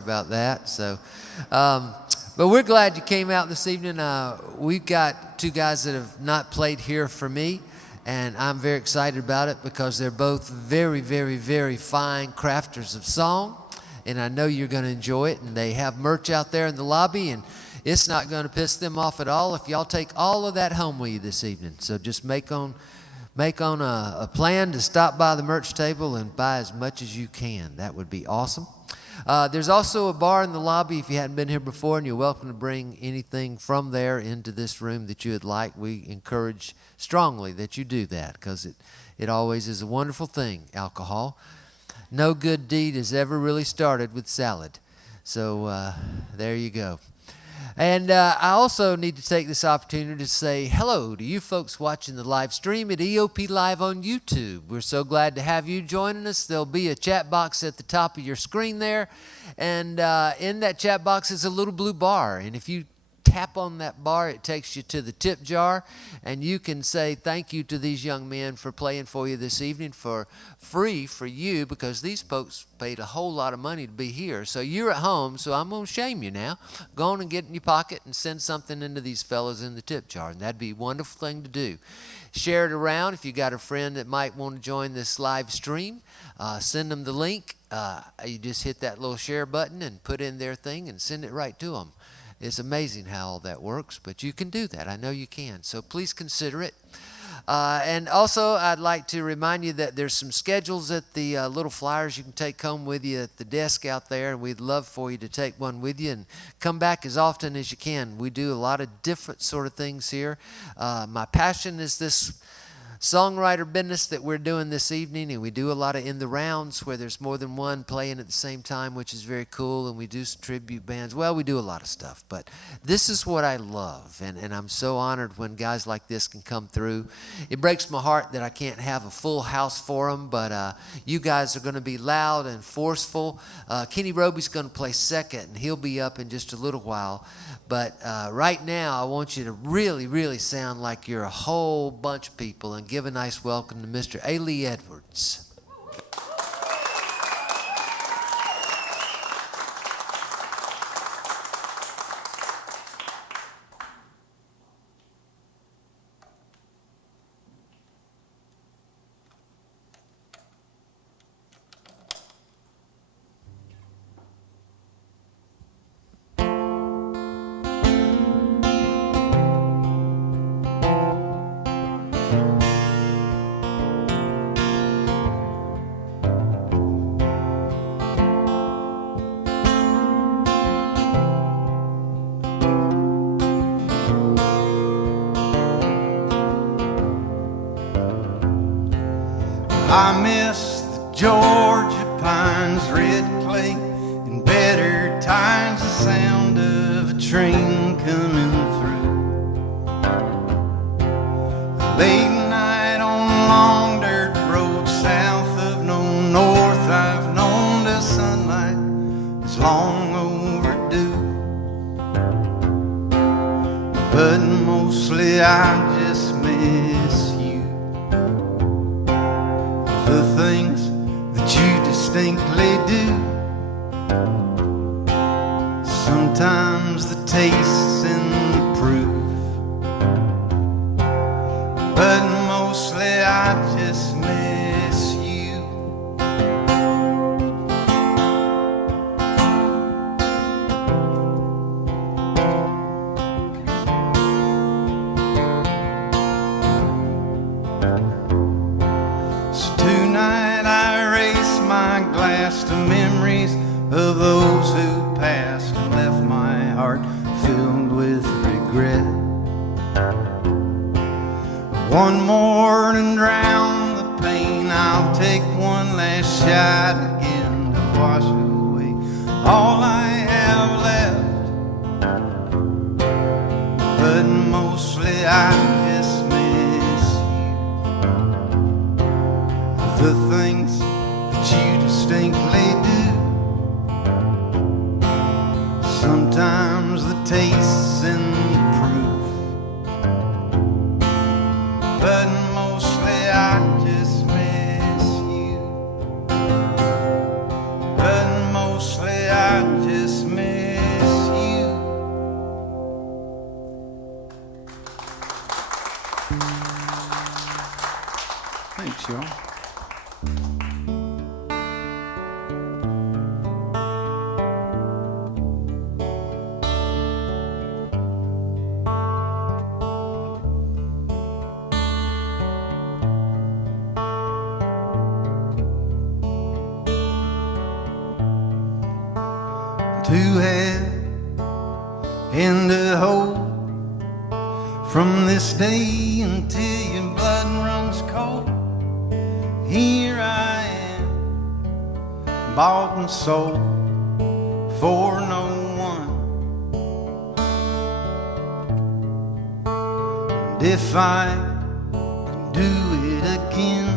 about that. So, but we're glad you came out this evening. We've got two guys that have not played here for me, and I'm very excited about it because they're both very, very, very fine crafters of song, and I know you're going to enjoy it. And they have merch out there in the lobby, and it's not going to piss them off at all if y'all take all of that home with you this evening. So just make on a plan to stop by the merch table and buy as much as you can. That would be awesome. There's also a bar in the lobby if you hadn't been here before, and you're welcome to bring anything from there into this room that you would like. We encourage strongly that you do that because it always is a wonderful thing, alcohol. No good deed has ever really started with salad. So there you go. And I also need to take this opportunity to say hello to you folks watching the live stream at EOP Live on YouTube. We're so glad to have you joining us. There'll be a chat box at the top of your screen there. And in that chat box is a little blue bar. And if you tap on that bar, it takes you to the tip jar, and you can say thank you to these young men for playing for you this evening for free for you, because these folks paid a whole lot of money to be here. So you're at home, so I'm going to shame you now. Go on and get in your pocket and send something into these fellows in the tip jar, and that'd be a wonderful thing to do. Share it around. If you got a friend that might want to join this live stream, send them the link. You just hit that little share button and put in their thing and send it right to them. It's amazing how all that works, but you can do that. I know you can. So please consider it. And also, I'd like to remind you that there's some schedules at the little flyers you can take home with you at the desk out there, and we'd love for you to take one with you and come back as often as you can. We do a lot of different sort of things here. My passion is this songwriter business that we're doing this evening, and we do a lot of in the rounds where there's more than one playing at the same time, which is very cool, and we do some tribute bands. Well, we do a lot of stuff, but this is what I love, and I'm so honored when guys like this can come through. It breaks my heart that I can't have a full house for them, but you guys are going to be loud and forceful. Kenny Roby's going to play second, and he'll be up in just a little while. But right now, I want you to really, really sound like you're a whole bunch of people and give a nice welcome to Mr. Ailey Edwards. I miss the Georgia pines, red clay, in better times, the sound of a train coming through. Late night on long dirt roads south of no north, I've known the sunlight is long overdue. But mostly I just miss you. The things that you distinctly do. Sometimes the taste's in the proof, but mostly I just miss you. Tonight I raise my glass to memories of those who passed and left my heart filled with regret. One more and drown the pain, I'll take one last shot again to wash away all I have left. But mostly I just miss you. The things that you distinctly do. Sometimes the taste's in the proof, but mostly I just miss you. But mostly I just to have and to hold from this day until your blood runs cold. Here I am, bought and sold for no one. And if I could do it again,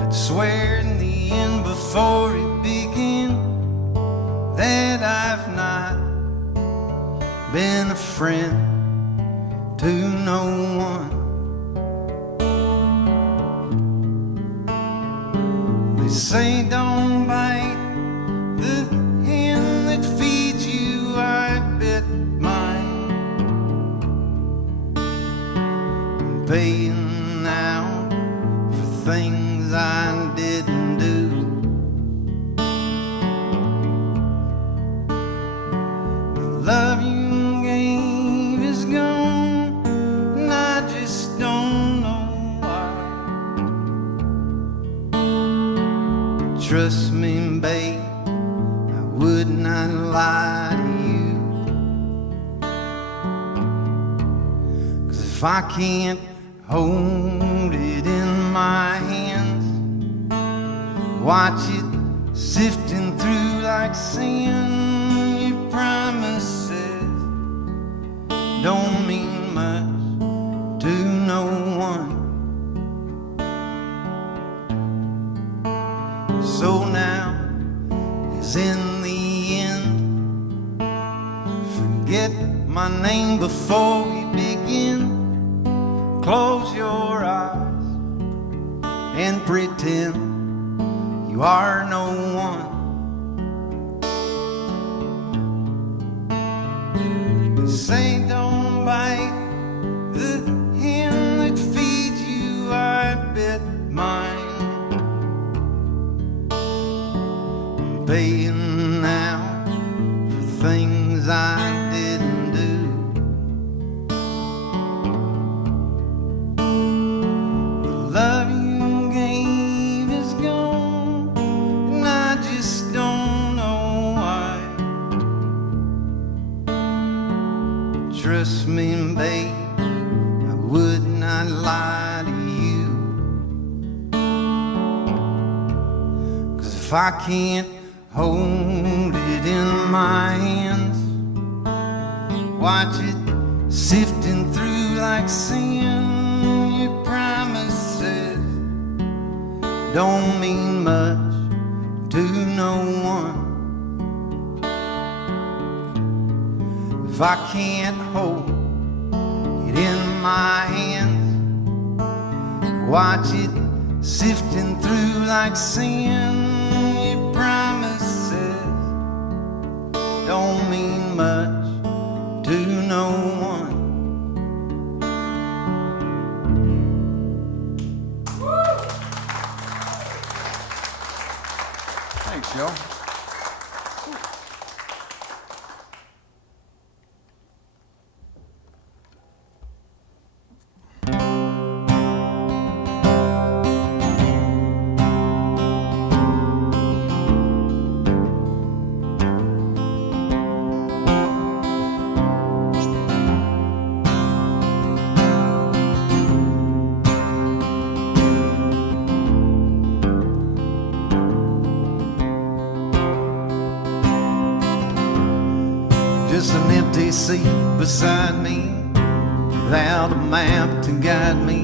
I'd swear in the end before it began that I've not been a friend to no one. They say don't bite the hand that feeds you. I bit mine. I'm paying now for things I didn't do. The love you gave is gone, and I just don't know why. Trust me, babe, I would not lie to you. 'Cause if I can't hold it in my hands, watch it sifting through like sand, your promises don't mean much to no one. So now, as in the end, forget my name before we begin. Close your eyes and pretend you are no one. They say don't bite the hand that feeds you. I bit mine. I'm paying now for things I didn't do. The love you gave is gone, and I just don't know why. Trust me, babe, I would not lie to you. 'Cause if I can't hold it in my hands, watch it sifting through like sand, your promises don't mean much to no one. If I can't hold it in my hands, watch it sifting through like sand, your promises don't mean much to no one. Thanks, Joe. Just an empty seat beside me, without a map to guide me,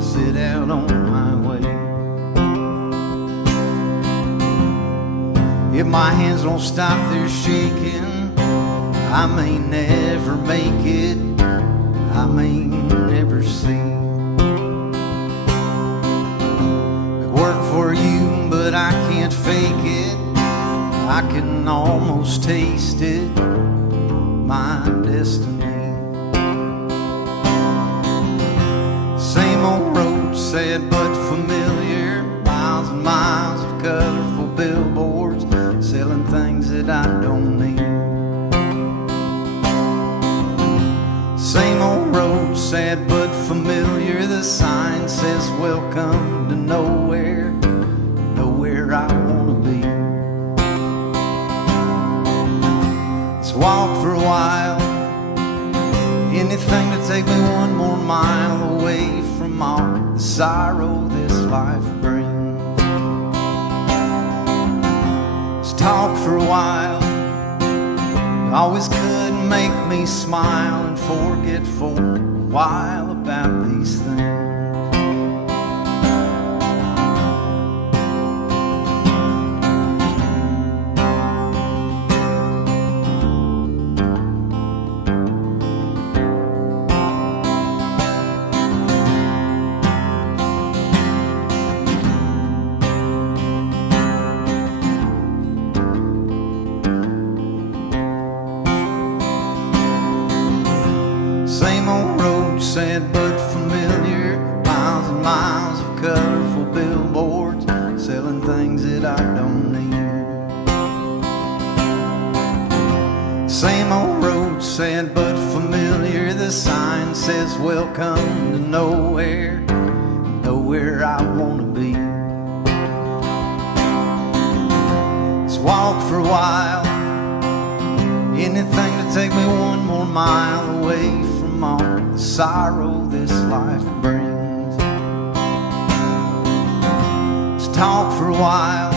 set out on my way. If my hands don't stop their shaking, I may never make it, I may never see. I work for you, but I can't fake it, I can almost taste it, my destiny. Same old road, sad but familiar, miles and miles of colorful billboards, selling things that I don't need. Same old road, sad but familiar, the sign says welcome to nowhere, nowhere I wanna be. walk for a while. Anything to take me one more mile away from all the sorrow this life brings. Let's talk for a while. You always could make me smile and forget for a while about these things. Same old road, sad but familiar. Miles and miles of colorful billboards selling things that I don't need. Same old road, sad but familiar. The sign says welcome to nowhere, nowhere I want to be. Let's walk for a while. Anything to take me one more mile away from all the sorrow this life brings. Let's talk for a while.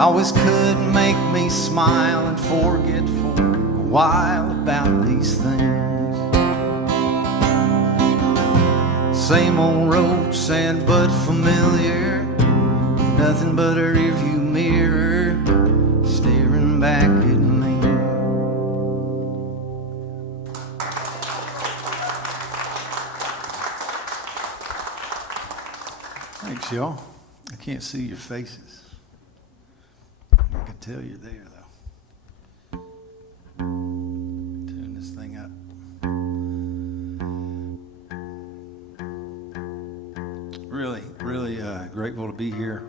Always could make me smile and forget for a while about these things. Same old road, sad but familiar. Nothing but a rearview mirror staring back at me. Thanks, y'all. I can't see your faces. I can tell you're there, though. Turn this thing up. Really grateful to be here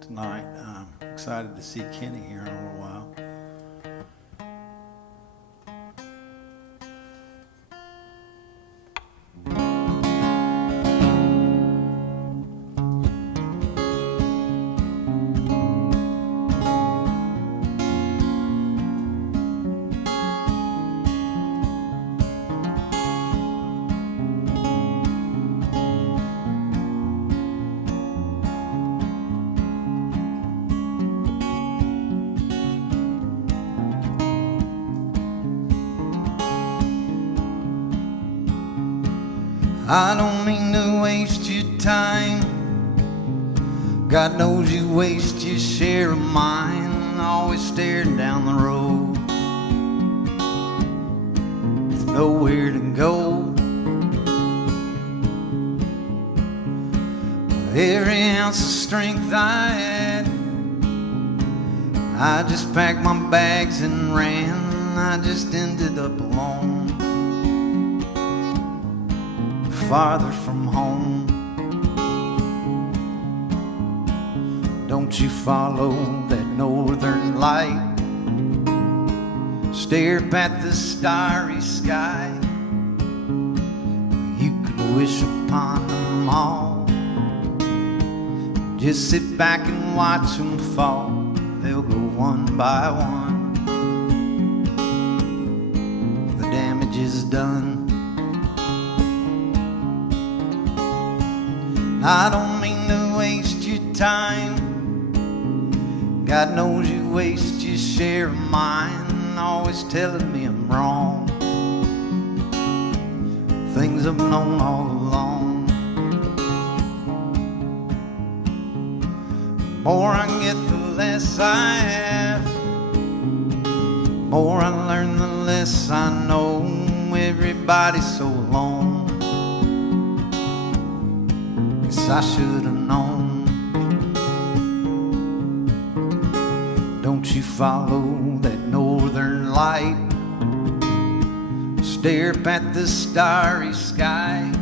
tonight. I'm excited to see Kenny here in a little while. I don't mean to waste your time. God knows you waste your share of mine. Always staring down the road with nowhere to go. With every ounce of strength I had, I just packed my bags and ran. I just ended up alone, farther from home. Don't you follow that northern light? Stare up at the starry sky. You can wish upon them all. Just sit back and watch them fall. They'll go one by one. The damage is done. I don't mean to waste your time. God knows you waste your share of mine. Always telling me I'm wrong. Things I've known all along. The more I get, the less I have. The more I learn, the less I know. Everybody's so alone. I should have known. Don't you follow that northern light? Stare up at the starry sky.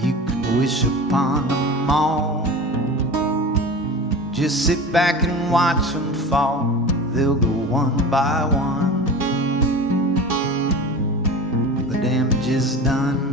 You can wish upon them all. Just sit back and watch them fall. They'll go one by one. The damage is done.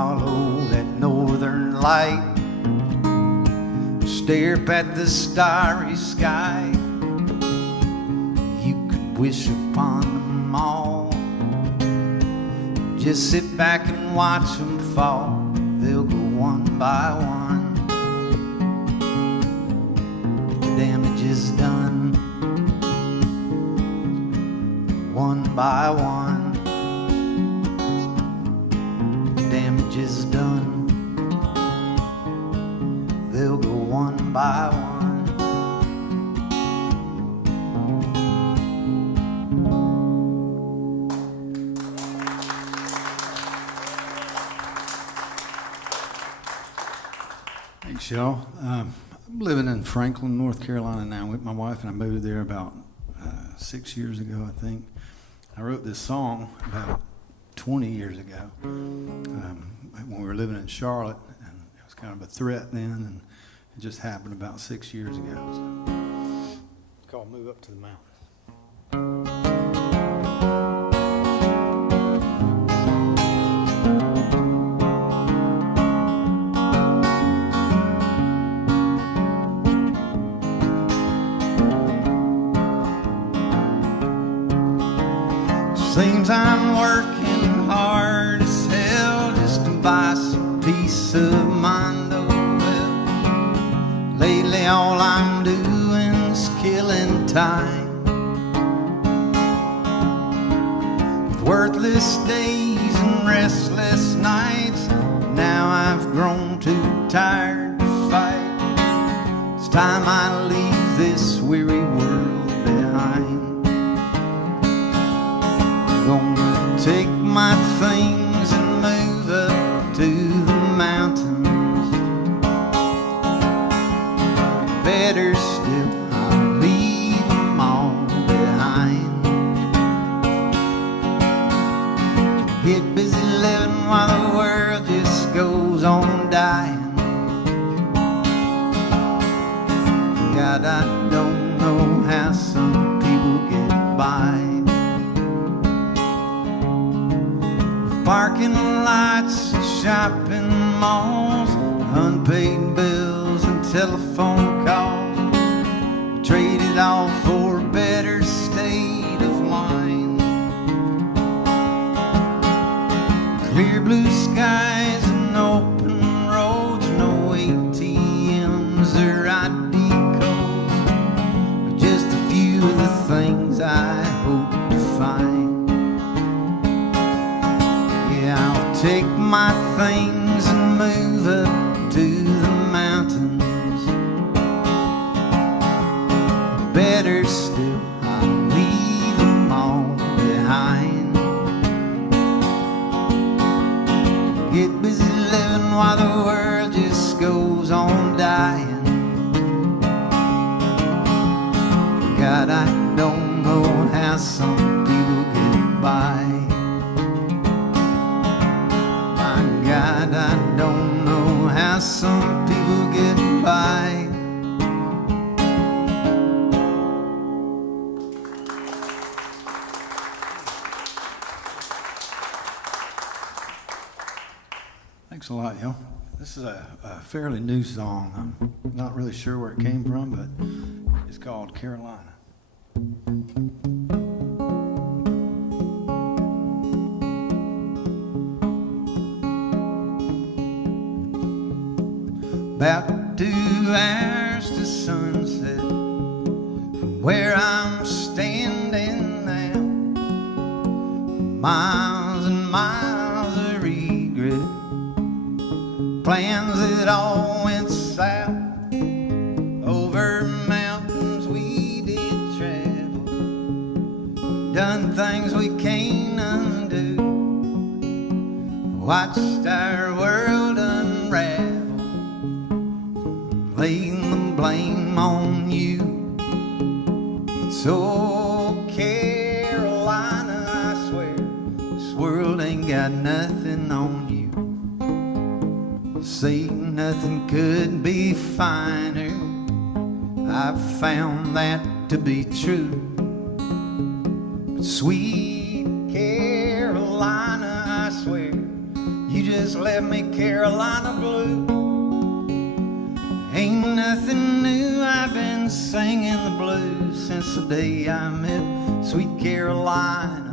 follow that northern light, stare up at the starry sky. You could wish upon them all, just sit back and watch them fall. They'll go one by one. The damage is done, one by one. The damage is done, they'll go one by one. Thanks, y'all. I'm living in Franklin, North Carolina now with my wife, and I moved there about 6 years ago, I think. I wrote this song about 20 years ago when we were living in Charlotte, and it was kind of a threat then, and it just happened about 6 years ago. So it's called Move Up to the Mountains. Seems I'm working hard as hell just to buy some peace of mind. Oh well, lately all I'm doing is killing time with worthless days and restless nights. Now I've grown too tired to fight. It's time I leave this weary world behind. Gonna take my things and move up to the mountains. Better still, I'll leave them all behind. Get busy living while the world just goes on dying. God, I don't know how some people get by. Parking lots, shopping malls, unpaid bills and telephone calls. We traded all for a better state of mind. Clear blue skies and open roads, no ATMs or ID codes. Just a few of the things I hope to find. I'll take my things and move up to the mountains. Better still, I'll leave them all behind. Get busy living while the world just goes on dying. God, I don't know how some people get by. God, I don't know how some people get by. Thanks a lot, yo. This is a fairly new song. I'm not really sure where it came from, but it's called Carolina. About 2 hours to sunset from where I'm standing now. Miles and miles of regret, plans that all went south. Over mountains we did travel, done things we can't undo. Watched our world unravel, laying the blame on you. So Carolina, I swear, this world ain't got nothing on you. Say nothing could be finer, I've found that to be true. But sweet Carolina, I swear, you just left me Carolina blue. Ain't nothing new, I've been singing the blues since the day I met sweet Carolina.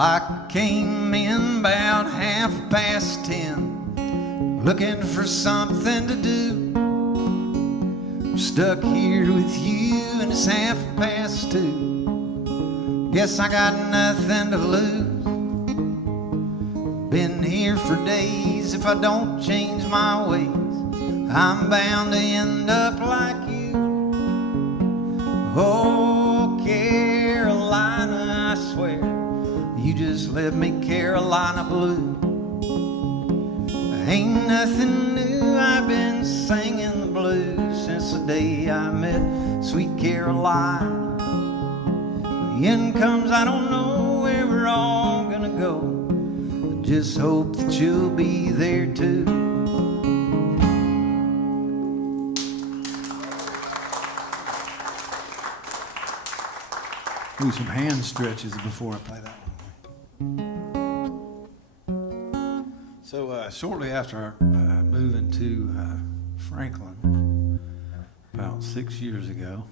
I came in about 10:30, looking for something to do. I'm stuck here with you and it's 2:30. Guess I got nothing to lose. Been here for days, if I don't change my ways, I'm bound to end up like you. Oh, Carolina, I swear, you just left me Carolina blue. Ain't nothing new, I've been singing the blues since the day I met sweet Carolina. The end comes, I don't know where we're all gonna go. I just hope that you'll be there too. Do some hand stretches before I play that one. So shortly after moving to Franklin, about 6 years ago,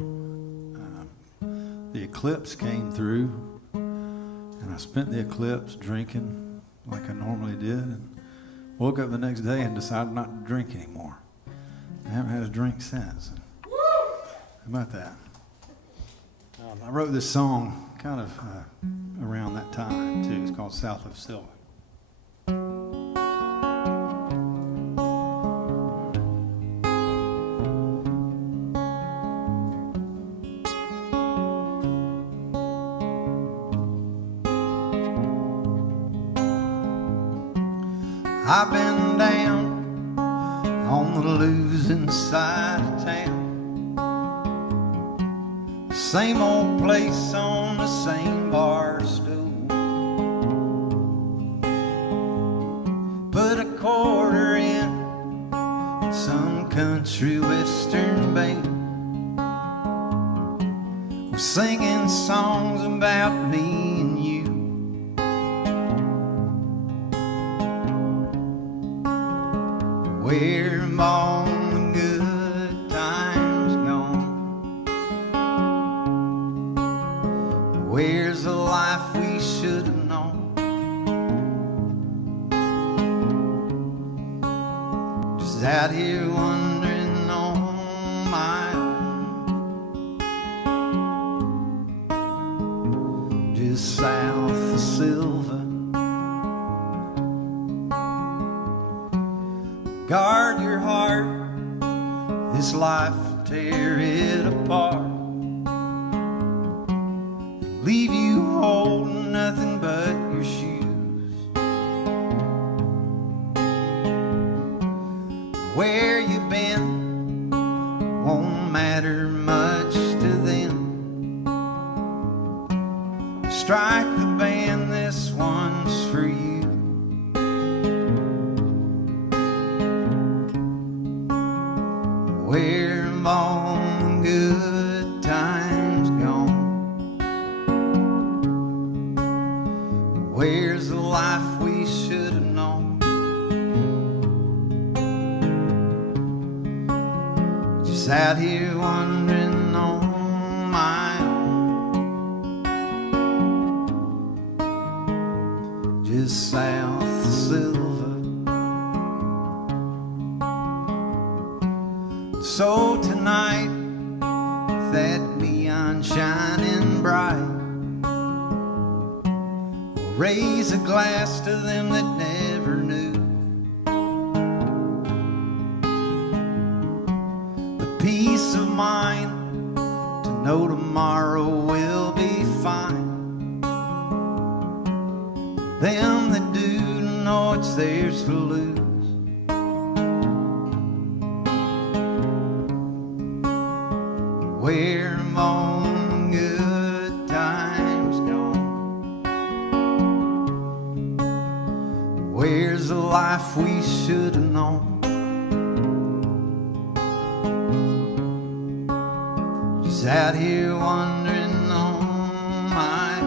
the eclipse came through, and I spent the eclipse drinking like I normally did, and woke up the next day and decided not to drink anymore. I haven't had a drink since. How about that? I wrote this song kind of around that time, too. It's called South of Silver. I've been down on the losing side of town. Same old place on the same bar stool. Put a quarter in some country western band. We're singing songs about me and you. Where have all the good times gone? Where's the life we should have known? Just out here wandering on my own, just south of Silver. Guard your heart, this life will tear it apart. Leave you holding nothing but your shoes. Where you been won't matter much to them. Strike the band, this one's for you. Where have all the good times gone? Where's the life we should have known? Just out here wandering on my own, just south of Silver. So tonight, with that neon shining bright, we'll raise a glass to them that never knew. The peace of mind to know tomorrow will be fine. Them that do know it's theirs to lose. Where have all the good times gone? Where's the life we should have known? Just out here wandering on my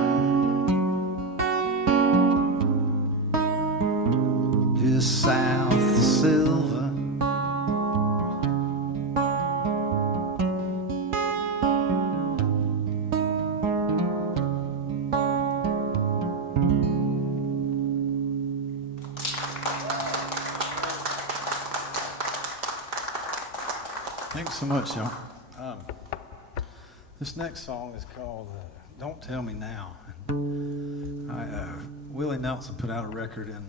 own, just south of Silver. Thanks so much, y'all. This next song is called Don't Tell Me Now. Willie Nelson put out a record in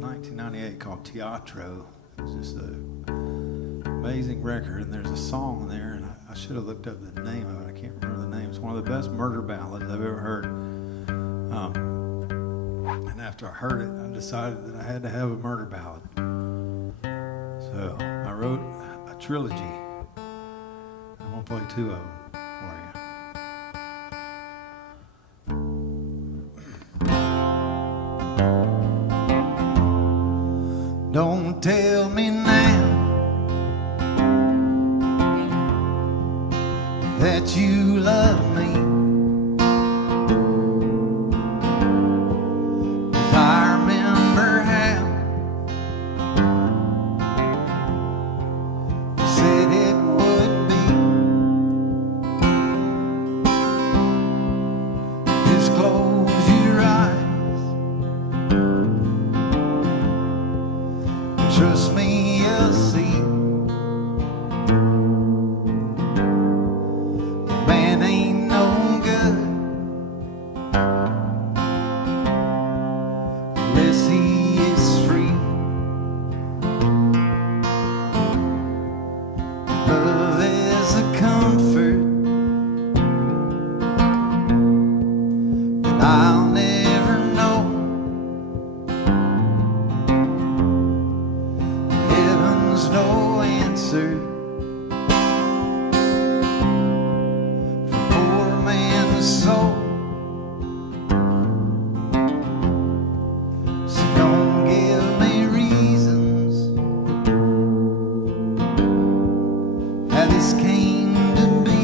1998 called Teatro. It's just an amazing record, and there's a song there, and I should have looked up the name of it. I can't remember the name. It's one of the best murder ballads I've ever heard. And after I heard it, I decided that I had to have a murder ballad. So I wrote a trilogy. I'm going to play two of them for you. Don't tell me now that you love me, 'cause I remember how you said it would be. Just close your eyes, trust me, you'll see. Man ain't no good unless he is free. Love is a comfort that I'll never know. Heaven's no answer for poor man's soul. So don't give me reasons how this came to be,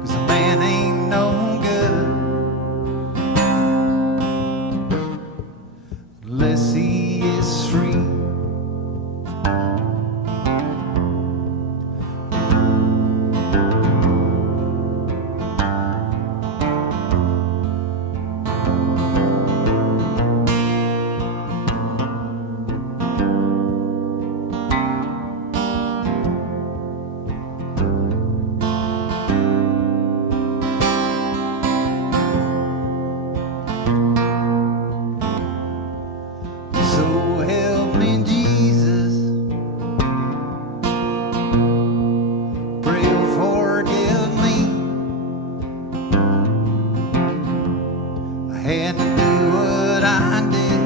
'cause a man ain't no good unless he is free. So help me, Jesus. Pray you'll forgive me. I had to do what I did.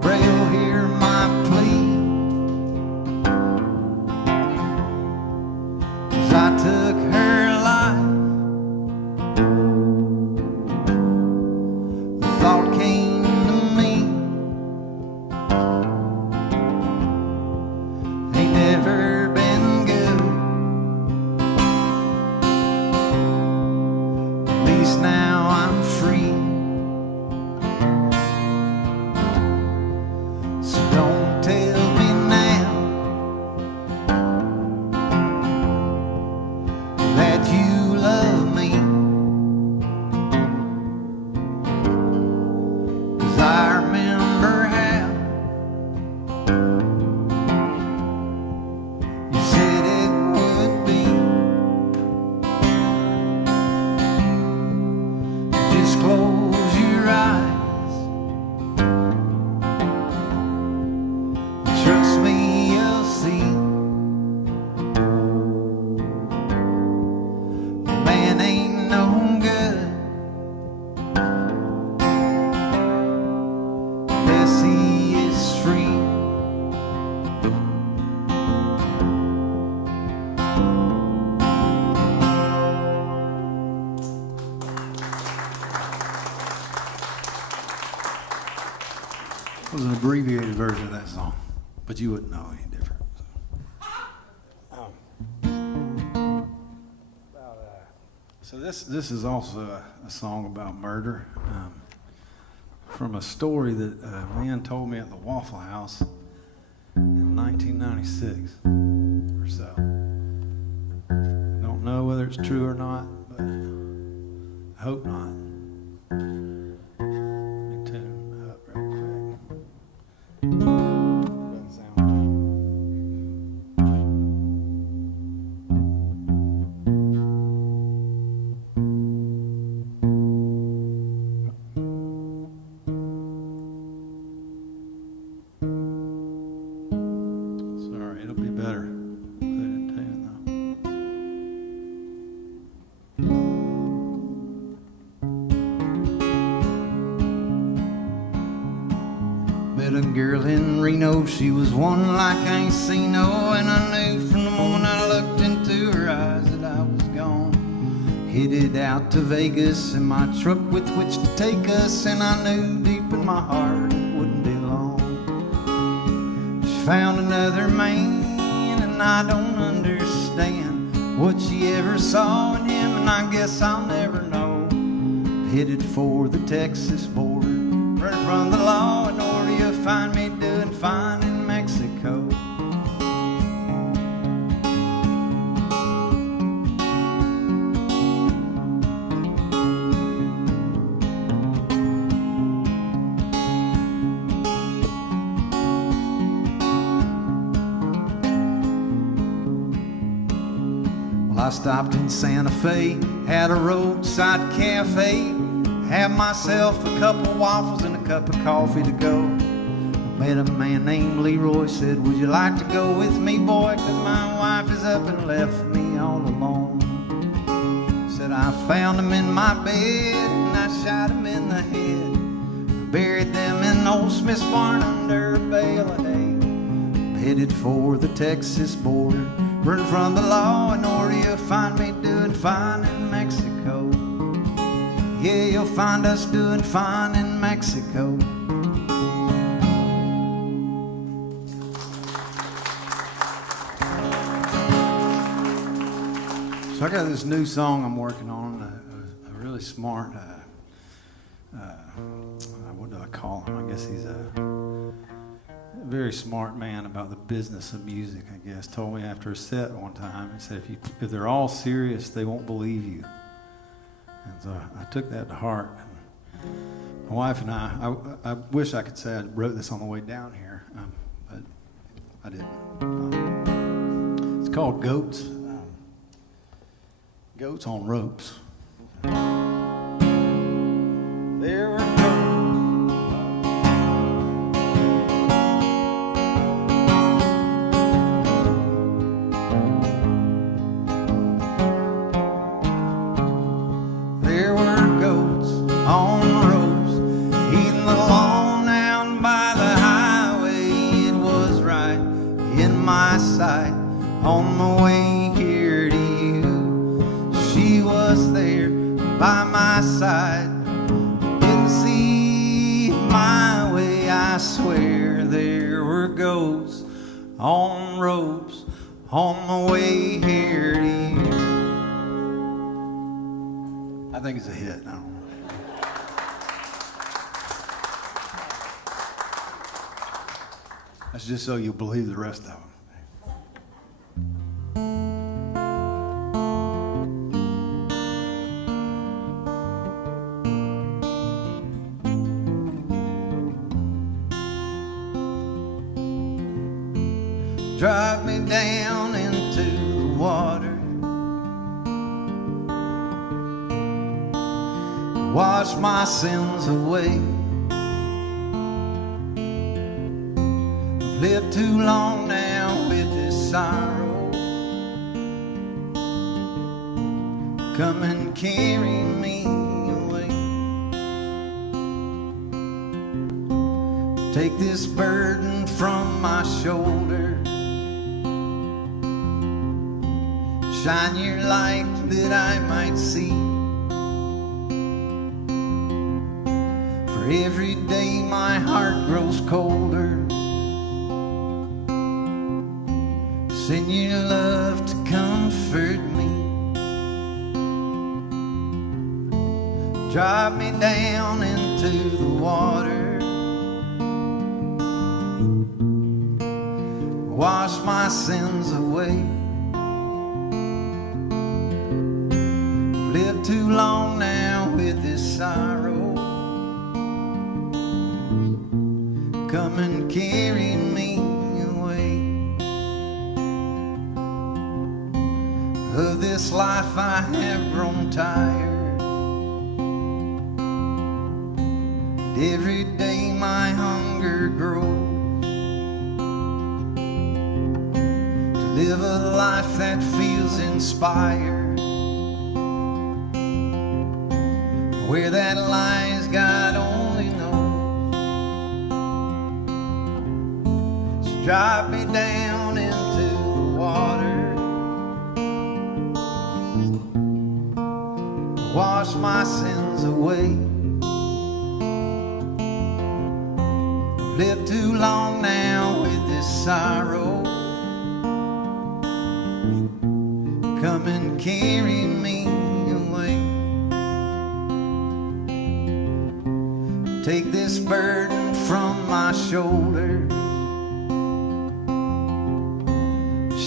Pray you'll hear my plea, 'cause I took her life. The thought came to me, ain't never been good. At least now I'm free. So don't tell me now that you love me, 'cause I remember how you said it would be. was an abbreviated version of that song, but you wouldn't know any different. So this is also a song about murder, from a story that a man told me at the Waffle House in 1996 or so. Don't know whether it's true or not, but I hope not. Let me tune it up real quick. Doesn't sound sorry, it'll be better. Put it in tune though. Met a girl in Reno, she was one like I ain't seen no, and I knew from the moment I looked into her eyes that I was gone. Headed out to Vegas in my truck with which to take us, and I knew deep in my heart it wouldn't be long. She found another man, and I don't understand what she ever saw in him, and I guess I'll never know. Headed for the Texas border, running from the law in order you'll find me doing fine in Mexico. Well, I stopped in Santa Fe, had a roadside cafe, had myself a couple waffles and a cup of coffee to go. Met a man named Leroy, said, would you like to go with me, boy? 'Cause my wife is up and left me all alone. Said, I found him in my bed and I shot him in the head. Buried them in old Smith's barn under a bale of hay. Headed for the Texas border, running from the law in order you'll find me doing fine in Mexico. Yeah, you'll find us doing fine in Mexico. So I got this new song I'm working on, a really smart, what do I call him? I guess he's a very smart man about the business of music, I guess. Told me after a set one time, he said, if they're all serious, they won't believe you. And so I took that to heart. And my wife and I wish I could say I wrote this on the way down here, but I didn't. It's called Goats. Goats on Ropes. There were on my way here to you. She was there by my side. Didn't see my way, I swear. There were goats on ropes on my way here to you. I think it's a hit. I don't know. That's just so you'll believe the rest of them. Drive me down into the water, wash my sins away. I've lived too long now with this sorrow. Come and carry me away. Take this burden from my shoulder. Shine your light that I might see. For For every day my heart grows colder. Send your love to comfort me. Drop me down into the water. Wash my sins away. Lived too long now with this sorrow. Come and carry me away. Of this life I have grown tired. Every day my hunger grows to live a life that feels inspired. Where that lies, God only knows. So drop me down into the water. Wash my sins away. Lived too long now with this sorrow. Come and carry me away. Take this burden from my shoulders.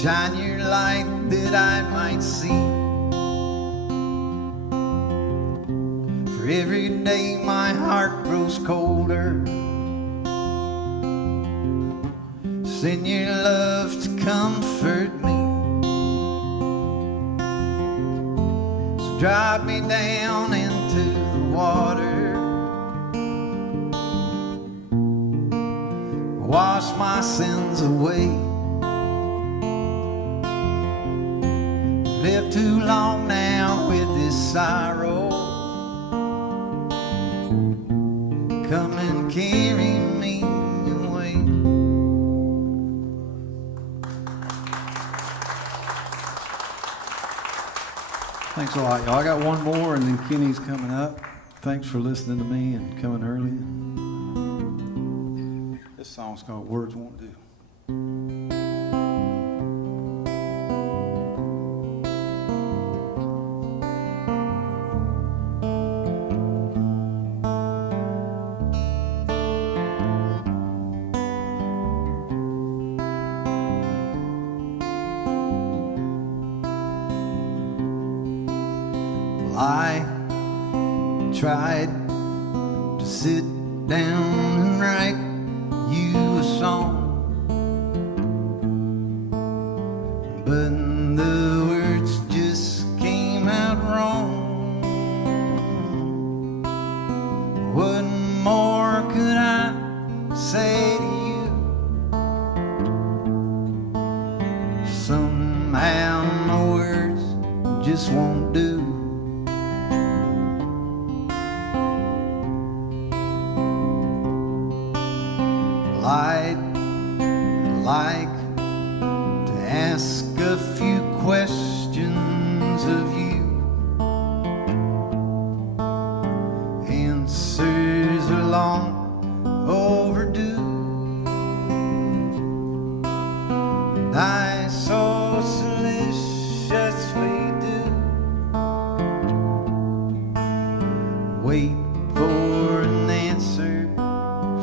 Shine your light that I might see. For every day my heart grows colder. Send your love to comfort me. So drop me down into the water. Wash my sins away. Lived too long now with this sorrow. Come and carry me away. Thanks a lot, y'all. I got one more, and then Kenny's coming up. Thanks for listening to me and coming early. This song's called Words Won't Do. I tried to sit down and write you a song, but the words just came out wrong. What more could I say to you? Somehow my words just won't do. I'd like to ask a few questions of you. Answers are long overdue, and I so solicitously do wait for an answer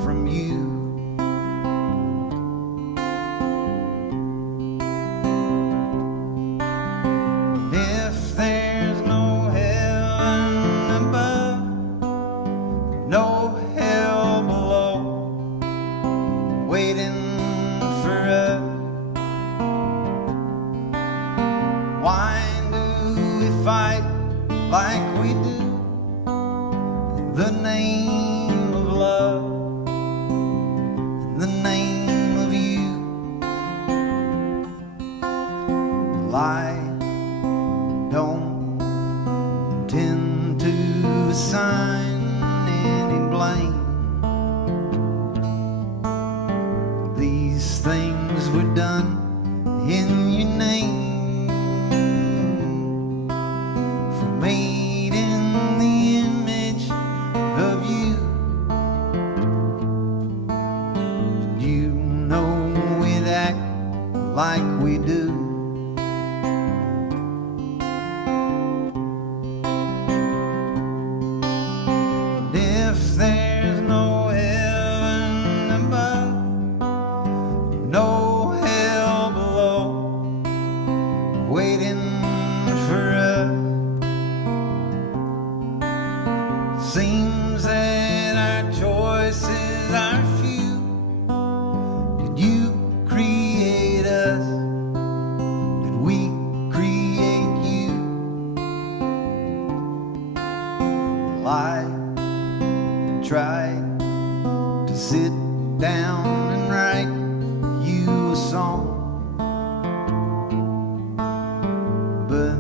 from you. Seems that our choices are few. Did you create us? Did we create you? I tried to sit down and write you a song, but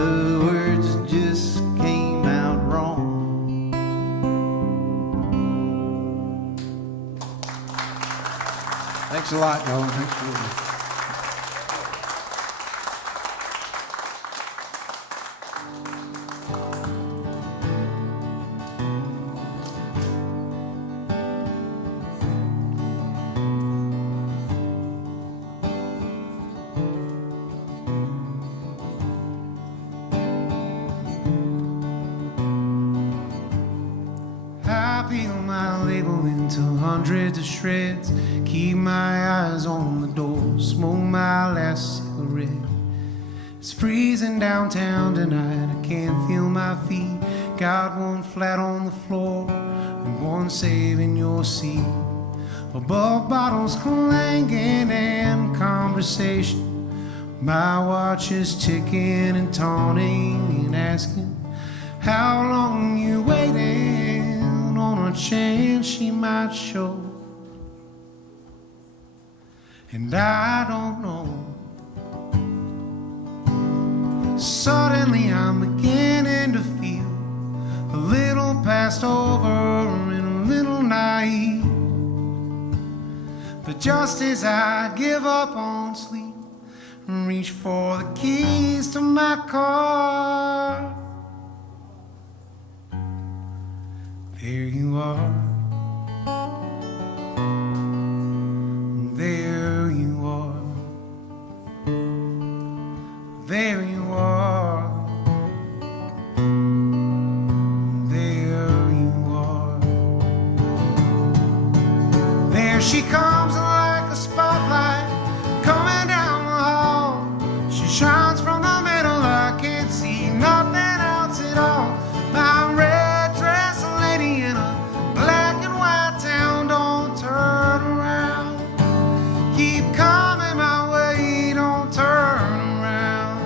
the words just came out wrong. Thanks a lot, y'all. Thanks for listening. I peel my label into hundreds of shreds, keep my eyes on the door, smoke my last cigarette. It's freezing downtown tonight, I can't feel my feet. Got one flat on the floor and one saving your seat. Above bottles clanking and conversation, my watch is ticking and taunting and asking, how long you waiting on a chance she might show? And I don't know. Suddenly I'm beginning to feel a little passed over and a little naive. But just as I give up on sleep and reach for the keys to my car, there you are. There you are. There you are. There you are. There she comes like a spotlight coming down the hall. She shines from the middle, I can't see nothing else at all. My red dress, a lady in a black and white town, don't turn around. Keep coming my way, don't turn around.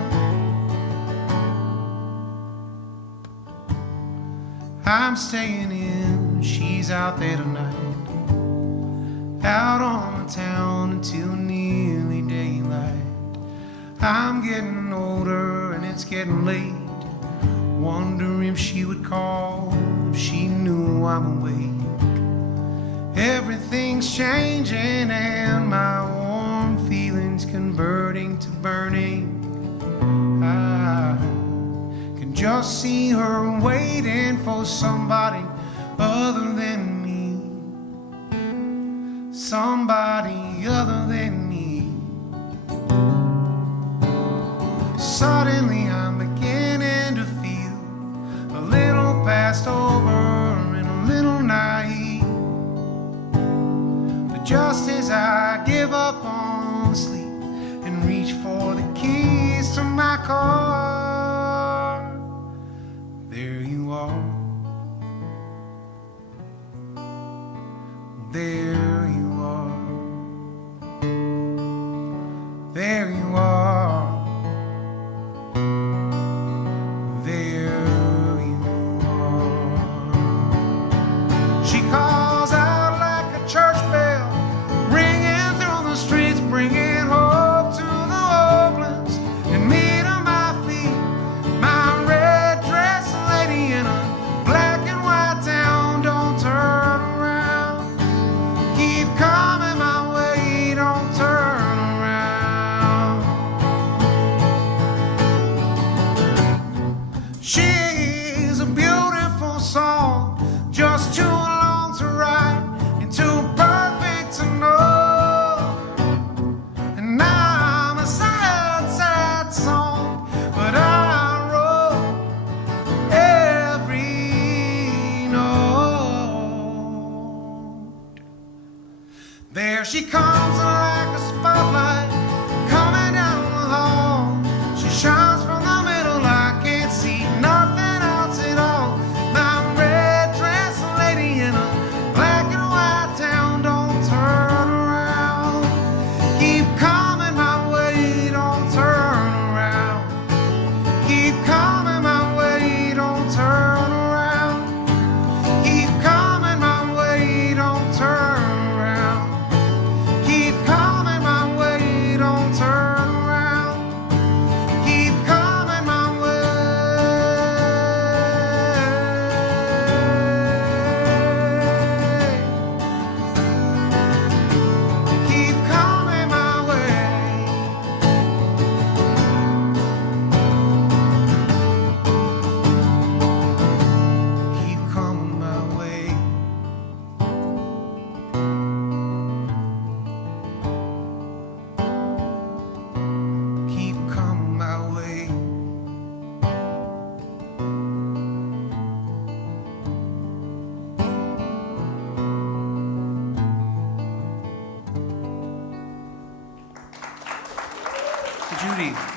I'm staying in, she's out there tonight, out on the town until nearly daylight. I'm getting older and it's getting late. Wonder if she would call if she knew I'm awake. Everything's changing and my warm feelings converting to burning. I can just see her waiting for somebody other than me. Somebody other than me. Suddenly I'm beginning to feel a little passed over and a little naive. But just as I give up on sleep and reach for the keys to my car, there you are. There you are. There you are. She calls out like a church bell, ringing through the streets, bringing hope to the hopeless and me to my feet. My red dress, lady in a black and white town, don't turn around. Keep coming my way, don't turn around. She's a beautiful song, just too long to write and too perfect to know. And I'm a sad, sad song, but I wrote every note. There she comes like a spotlight coming down the hall. She shines from the middle, I can't see nothing else at all. My red Foundry.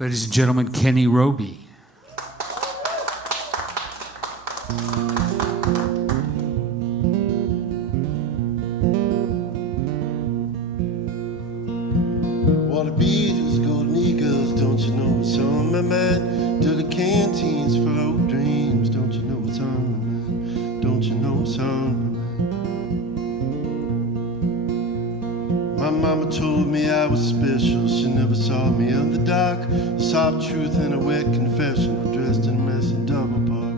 Ladies and gentlemen, Kenny Roby. Water beaters, golden eagles, don't you know what's on my mind? Dirty canteens full of dreams, don't you know what's on my mind? Don't you know what's on my mind? My mama told me I was special, she never saw me in the dark. Soft truth and a wet confession, dressed in mess and double park.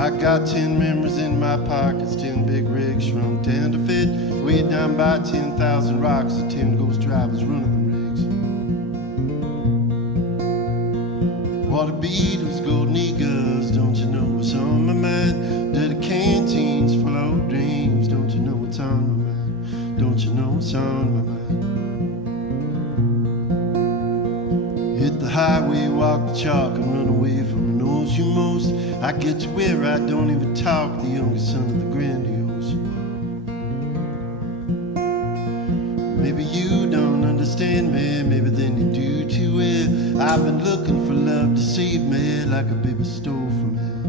I got 10 members in my pockets, 10 big rigs shrunk 10 to fit, weighed down by 10,000 rocks, and 10 ghost drivers running the rigs. Water Beatles, golden eagles, don't you know what's on my mind? Dirty canteens full of dreams, don't you know what's on my mind? Don't you know what's on my mind? Hit the highway, walk the chalk, and run away from who knows you most. I get to where I don't even talk, the youngest son of the grandiose. Maybe you don't understand me, maybe then you do too well. I've been looking for love to save me, like a baby stole from hell.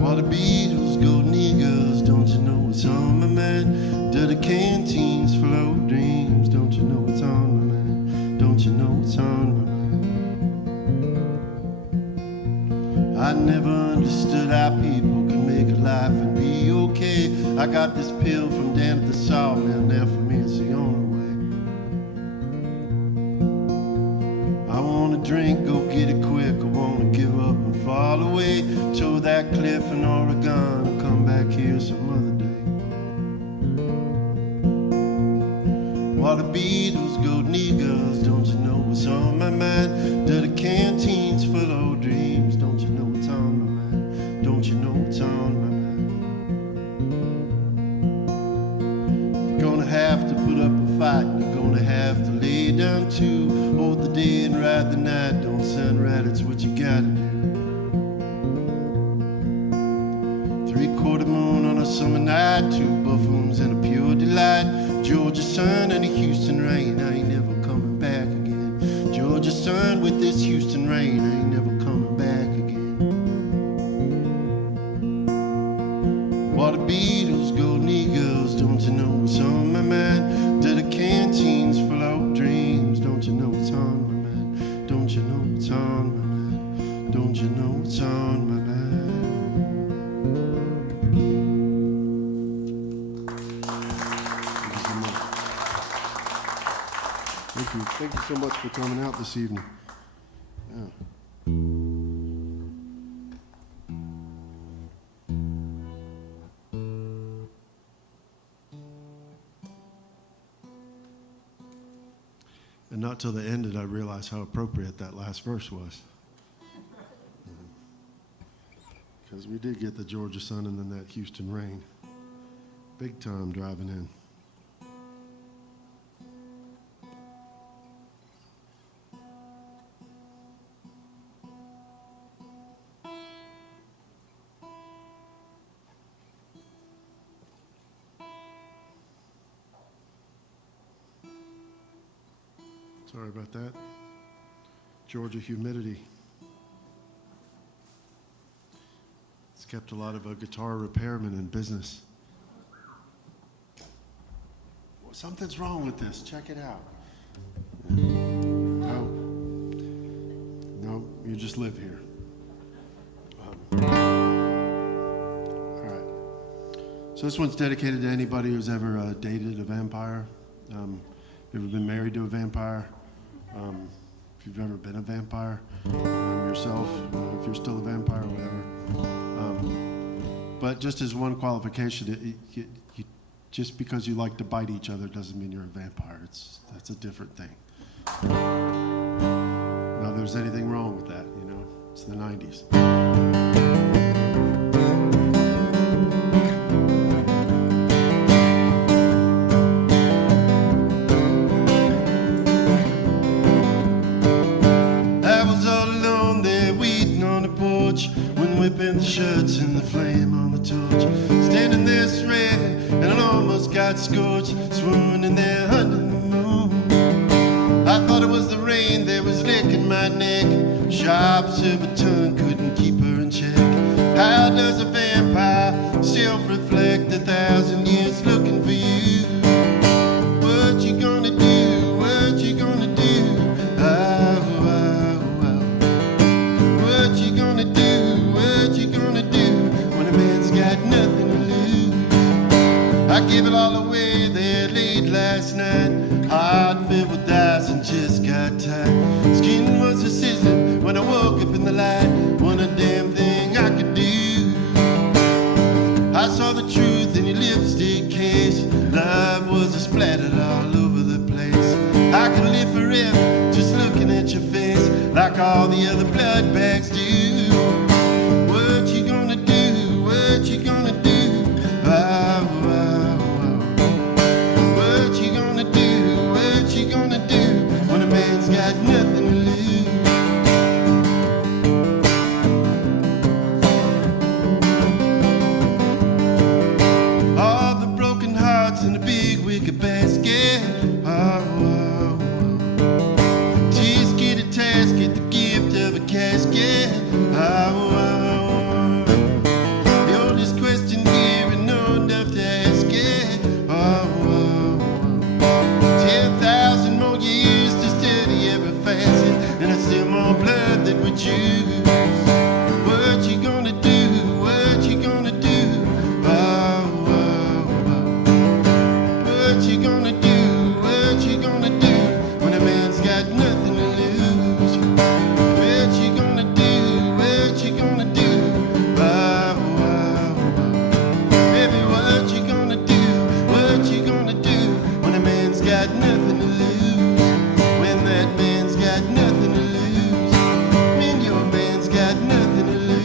Water Beatles, golden eagles, don't you know what's on my mind? Dirty canteens full of dreams, don't you know what's on my mind? Don't you know what's on my mind? I never understood how people can make a life and be okay. I got this pill from down at the sawmill, now for me it's the only way. I wanna drink, go get it quick, I wanna give up and fall away to that cliff in Oregon, I'll come back here some other day. Water Beatles, golden eagles, don't you know what's on my mind? Dirty canteens full of dreams, don't you know what's on my mind? Don't you know what's on my mind? You're gonna have to put up a fight, you're gonna have to lay down too. Hold the day and ride the night, don't sound right, it's what you gotta do. 3/4 moon on a summer night, 2 buffoons and a pure delight. Georgia sun and a Houston rain, I ain't never coming back again. Georgia sun with this Houston rain, I ain't never coming back again. Water Beatles, golden eagles, don't you know what's on my mind? Dirty canteens full of dreams, don't you know what's on my mind? Don't you know what's on my mind? Don't you know what's on my mind? Thank you so much for coming out this evening. Yeah. And not till the end did I realize how appropriate that last verse was. Because we did get the Georgia sun and then that Houston rain. Big time driving in. Sorry about that. Georgia humidity. It's kept a lot of guitar repairmen in business. Well, something's wrong with this. Check it out. No, you just live here. All right. So this one's dedicated to anybody who's ever dated a vampire. You ever been married to a vampire? If you've ever been a vampire yourself, if you're still a vampire or whatever. But just as one qualification, just because you like to bite each other doesn't mean you're a vampire. That's a different thing. Now, if there's anything wrong with that, you know, it's the 90s. Whipping the shirts and the flame on the torch, standing there red, and I almost got scorched, swooning there under the moon. I thought it was the rain that was licking my neck, sharp silver tongue couldn't keep her in check. How does a vampire self-reflect 1,000 years looking for you? What you gonna do? What you gonna do? What you gonna do? Nothing to lose. I gave it all away there late last night. Heart filled with ice and just got tired. Skin was a sizzling when I woke up in the light. the truth in your lipstick case. Love was splattered all over the place. I could live forever just looking at your face, like all the other blood bags do. What you gonna do? What you gonna do? Oh, oh, oh. What you gonna do? What you gonna do when a man's got nothing to lose? All the broken hearts in a big wicker basket. Oh, oh, oh. Tears get a tasket, the gift of a casket. Oh, oh, oh. The oldest question here and know enough to ask it. Oh, oh, oh. 10,000 more years to study every facet, and it's still more blood that we choose. What you gonna do? What you gonna do? Oh, oh, oh. What you gonna do? What you gonna do when a man's got nothing to lose? What you gonna do? What you gonna do? Oh, oh, oh. Baby, what you gonna do? What you gonna do when a man's got nothing to lose? When that man's got nothing to lose? When your man's got nothing to lose?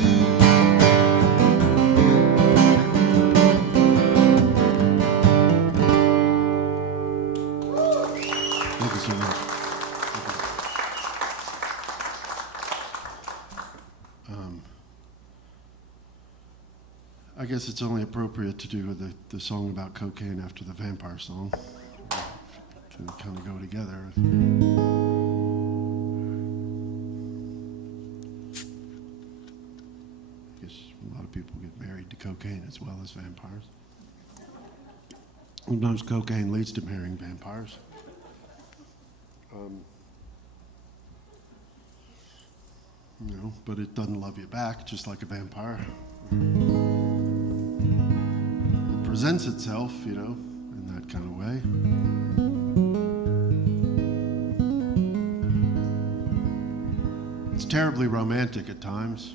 Thank you so much. I guess it's only appropriate to do the song about cocaine after the vampire song, to kind of go together. I guess a lot of people get married to cocaine as well as vampires. Sometimes cocaine leads to marrying vampires. You know, but it doesn't love you back, just like a vampire. It presents itself, you know, in that kind of way. It's terribly romantic at times.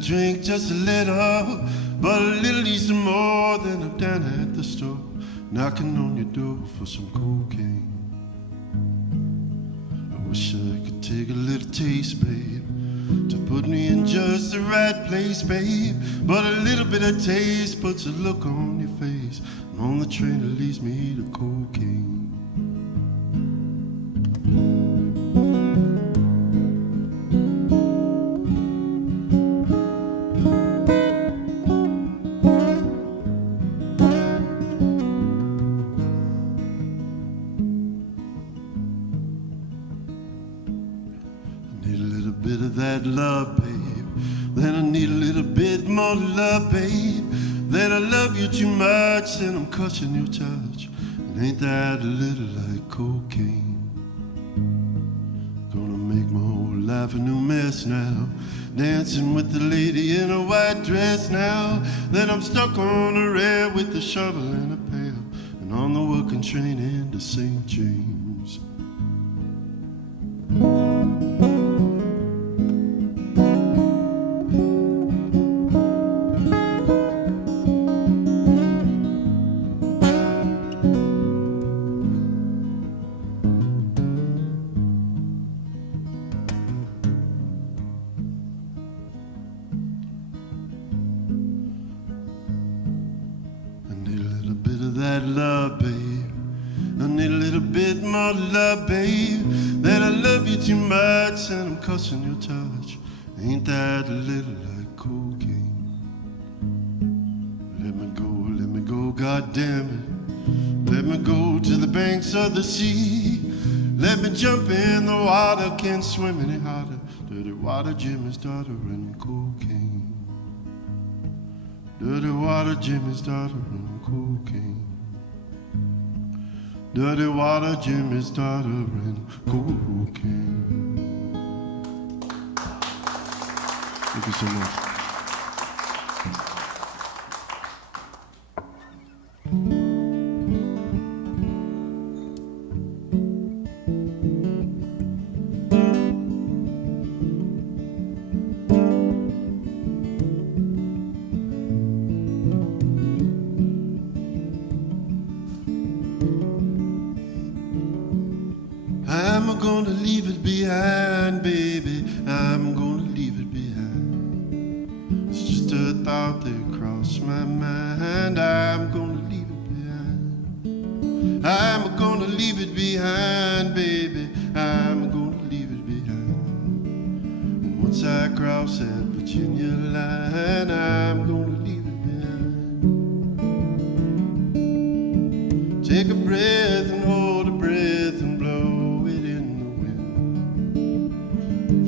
Drink just a little, but a little is more than I'm down at the store, knocking on your door for some cocaine. I wish I could take a little taste, babe, to put me in just the right place, babe. But a little bit of taste puts a look on your face, and on the train that leads me to cocaine. Love, babe, then I need a little bit more love, babe. Then I love you too much, and I'm cussing your touch. And ain't that a little like cocaine? Gonna make my whole life a new mess now, dancing with the lady in a white dress now. Then I'm stuck on a rail with a shovel and a pail, and on the working train into St. James. Love, babe, I need a little bit more love, babe. That I love you too much, and I'm cussing your touch. Ain't that a little like cocaine? Let me go, God damn it. Let me go to the banks of the sea. Let me jump in the water, can't swim any harder. Dirty water, Jimmy's daughter, and cocaine. Dirty water, Jimmy's daughter, and cocaine. Dirty water, Jimmy's daughter, and cocaine. Thank you so much. I'm gonna leave it behind, baby. I'm gonna leave it behind. It's just a thought that crossed my mind. I'm gonna leave it behind. I'm gonna leave it behind, baby. I'm gonna leave it behind. And once I cross that Virginia line, I'm gonna leave it behind. Take a breath and hold a breath and blow it in the wind.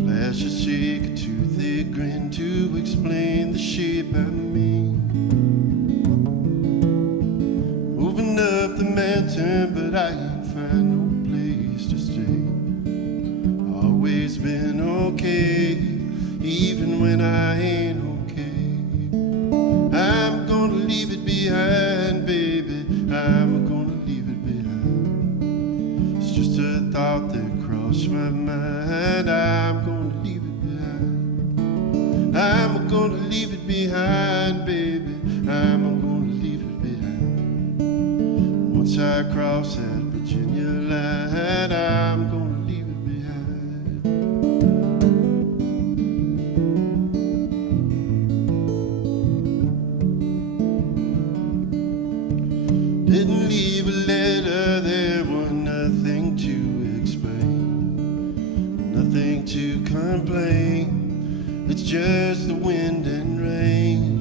Flash a shake, a toothy grin to explain the shape I mean. Moving up the mountain, but I ain't find no place to stay. Always been okay, even when I ain't okay. I'm gonna leave it behind, baby. I'm gonna leave it behind. It's just a thought that crossed my mind. I'm gonna leave it behind. I'm gonna leave it behind, baby. I'm gonna leave it behind. Once I cross that Virginia line, I'm gonna leave it behind. Didn't leave a letter, there was nothing to explain, nothing to complain. It's just the wind and rain.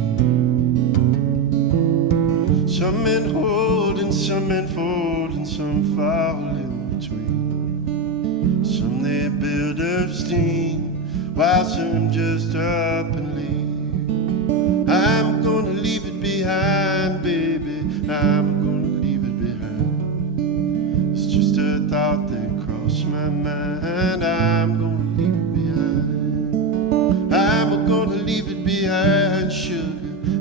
Some men hold and some men fold and some fall in between. Some they build up steam while some just up and leave. I'm gonna leave it behind, baby. I'm gonna leave it behind. It's just a thought that crossed my mind. I'm gonna leave it behind. I'm gonna leave it behind, sugar.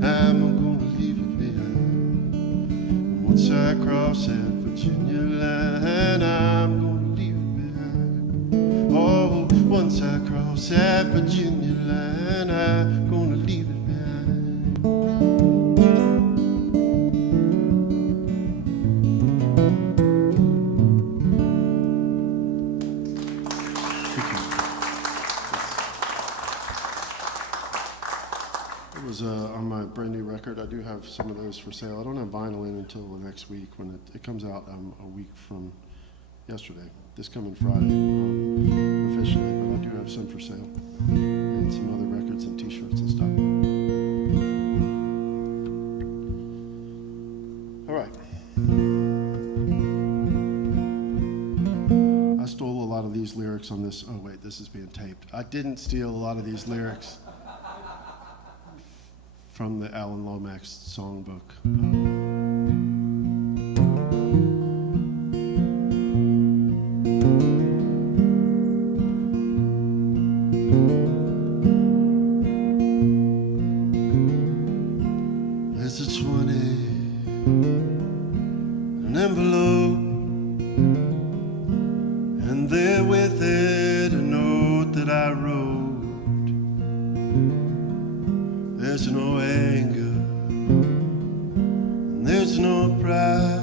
I'm gonna leave it behind. Once I cross that Virginia line, I'm gonna leave it behind. Oh, once I cross that Virginia line, I'm gonna leave it behind. It was on my brand new record. I do have some of those for sale. I don't have vinyl in until the next week when it comes out a week from yesterday, this coming Friday, officially, but I do have some for sale and some other records and t-shirts and stuff. All right. I stole a lot of these lyrics on this. Oh wait, this is being taped. I didn't steal a lot of these lyrics from the Alan Lomax songbook. There's a 20 in an envelope, and there with it a note that I wrote. There's no anger, and there's no pride,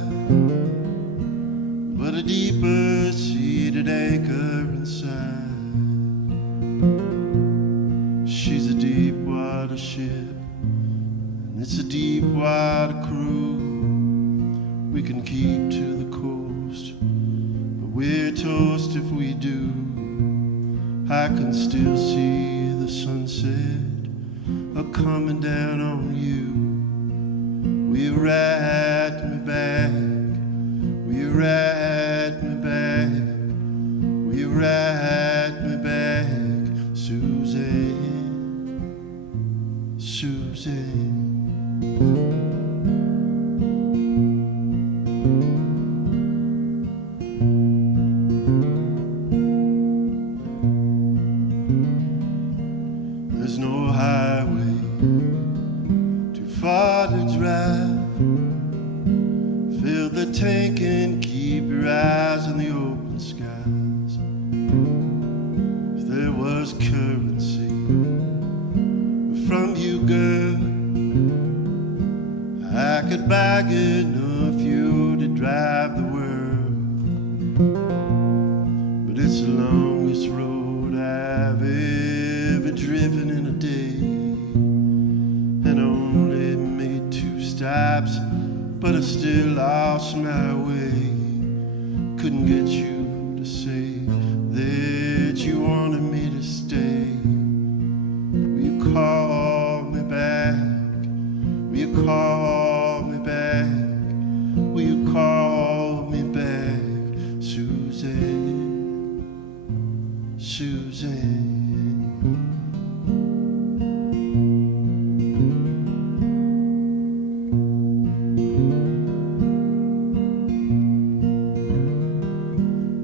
but a deeper seated anchor inside. She's a deep water ship, and it's a deep water crew. We can keep to the coast, but we're toast if we do. I can still see the sunset coming down on you. Will you ride me back? Will you ride me back? Will you ride me back, Susan? Susan. bag enough fuel to drive the world. But it's the longest road I've ever driven in a day. And I only made 2 stops, but I still lost my way. Couldn't get you to say that you wanted me to stay. Will you call me back? Will you call me back? Will you call me back, Suzanne? Suzanne.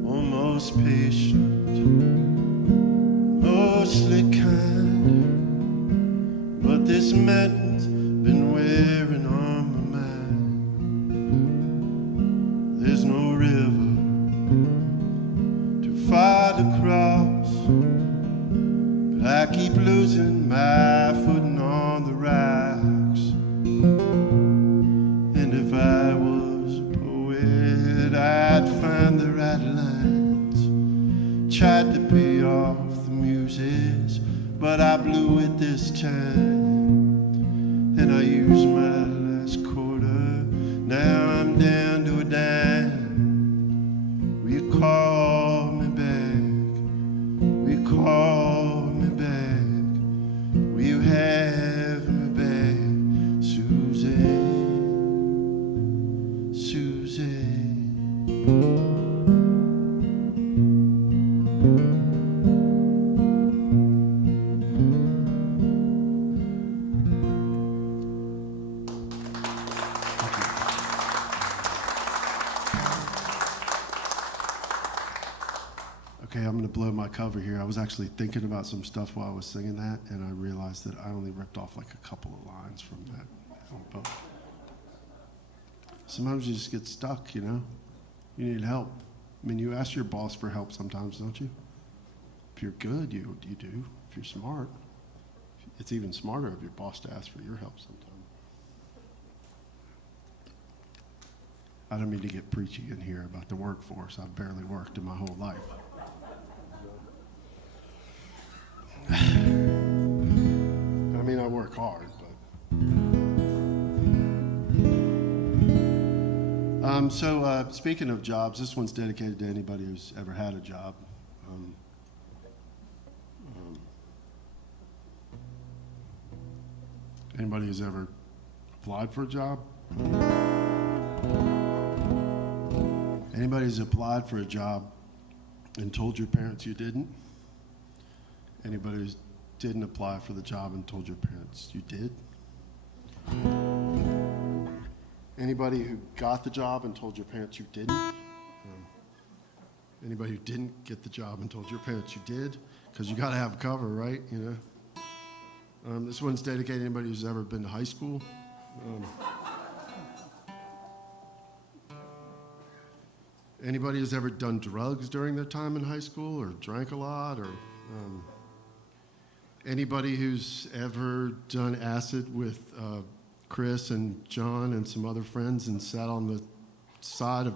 Almost patient, mostly kind, but this madness been wearing on my mind. There's no river too far to cross, but I keep losing my footing on the rocks. And if I was a poet, I'd find the right lines. Tried to pay off the muses, but I blew it this time. And I used my last quarter, now I'm down to a dime. Will you call me back? Will you call me back? Will you have me back, Suzanne? Suzanne. Okay, I'm going to blow my cover here. I was actually thinking about some stuff while I was singing that, and I realized that I only ripped off like a couple of lines from that. But sometimes you just get stuck, you know? You need help. I mean, you ask your boss for help sometimes, don't you? If you're good, you do. If you're smart, it's even smarter of your boss to ask for your help sometimes. I don't mean to get preachy in here about the workforce. I've barely worked in my whole life. I mean, I work hard, but... So speaking of jobs, this one's dedicated to anybody who's ever had a job. Anybody who's ever applied for a job? Anybody who's applied for a job and told your parents you didn't? Anybody who didn't apply for the job and told your parents you did? Anybody who got the job and told your parents you didn't? Anybody who didn't get the job and told your parents you did? Because you got to have cover, right? You know. This one's dedicated to anybody who's ever been to high school. Anybody who's ever done drugs during their time in high school or drank a lot, or anybody who's ever done acid with Chris and John and some other friends and sat on the side of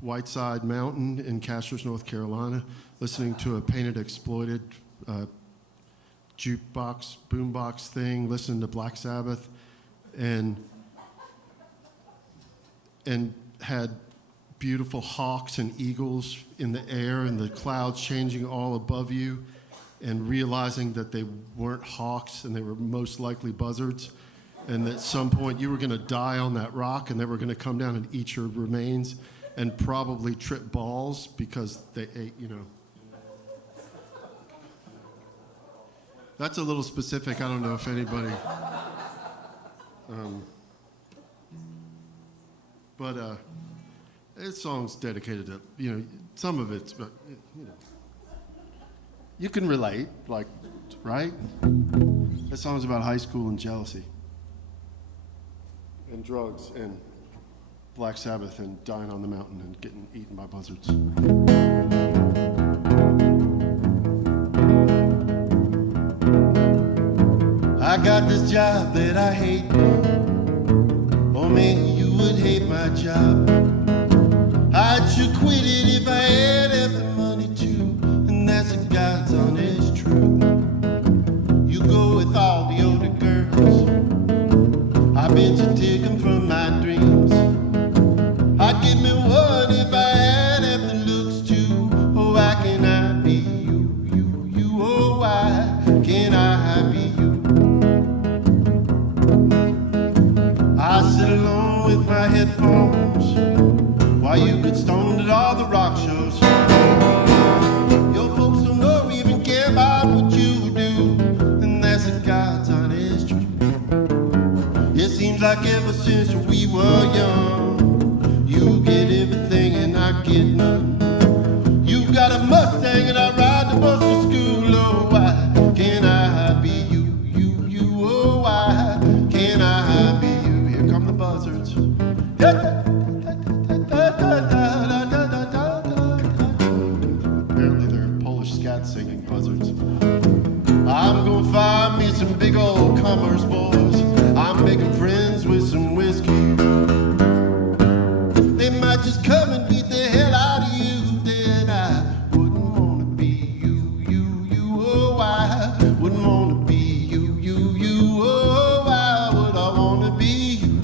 Whiteside Mountain in Casters, North Carolina, listening to a Painted Exploited jukebox, boombox thing, listening to Black Sabbath, and had beautiful hawks and eagles in the air and the clouds changing all above you, and realizing that they weren't hawks and they were most likely buzzards, and at some point you were going to die on that rock and they were going to come down and eat your remains and probably trip balls because they ate, you know. That's a little specific. I don't know if anybody... this song's dedicated to, you know, some of it's, but, you know, you can relate, like, right? This song's about high school and jealousy and drugs and Black Sabbath and dying on the mountain and getting eaten by buzzards. I got this job that I hate. Oh me you would hate my job. I'd sure quit it if I had half the money too, and that's a God's honest truth. You go with all the older girls, I bet you take them from my dreams. I'd give me one if I had half the looks too. Oh, why can't I be you, you, you? Oh, why can't I be you? I sit alone with my headphones while you get stoned at all the rock shows. Your folks don't know even care about what you do, and that's a God's honest truth. It seems like ever since we were young, you get everything and I get none. You got a Mustang and I ride the bus to school. Oh, why can't I be you, you, you? Oh, why can't I be you? Here come the buzzards. Apparently they're Polish scat singing buzzards. I'm gonna find me some big old commerce boys. I'm making friends with some whiskey. They might just come and beat the hell out of you. Then I wouldn't wanna be you, you, you. Oh, I wouldn't wanna be you, you, you. Oh, why would I wanna be you?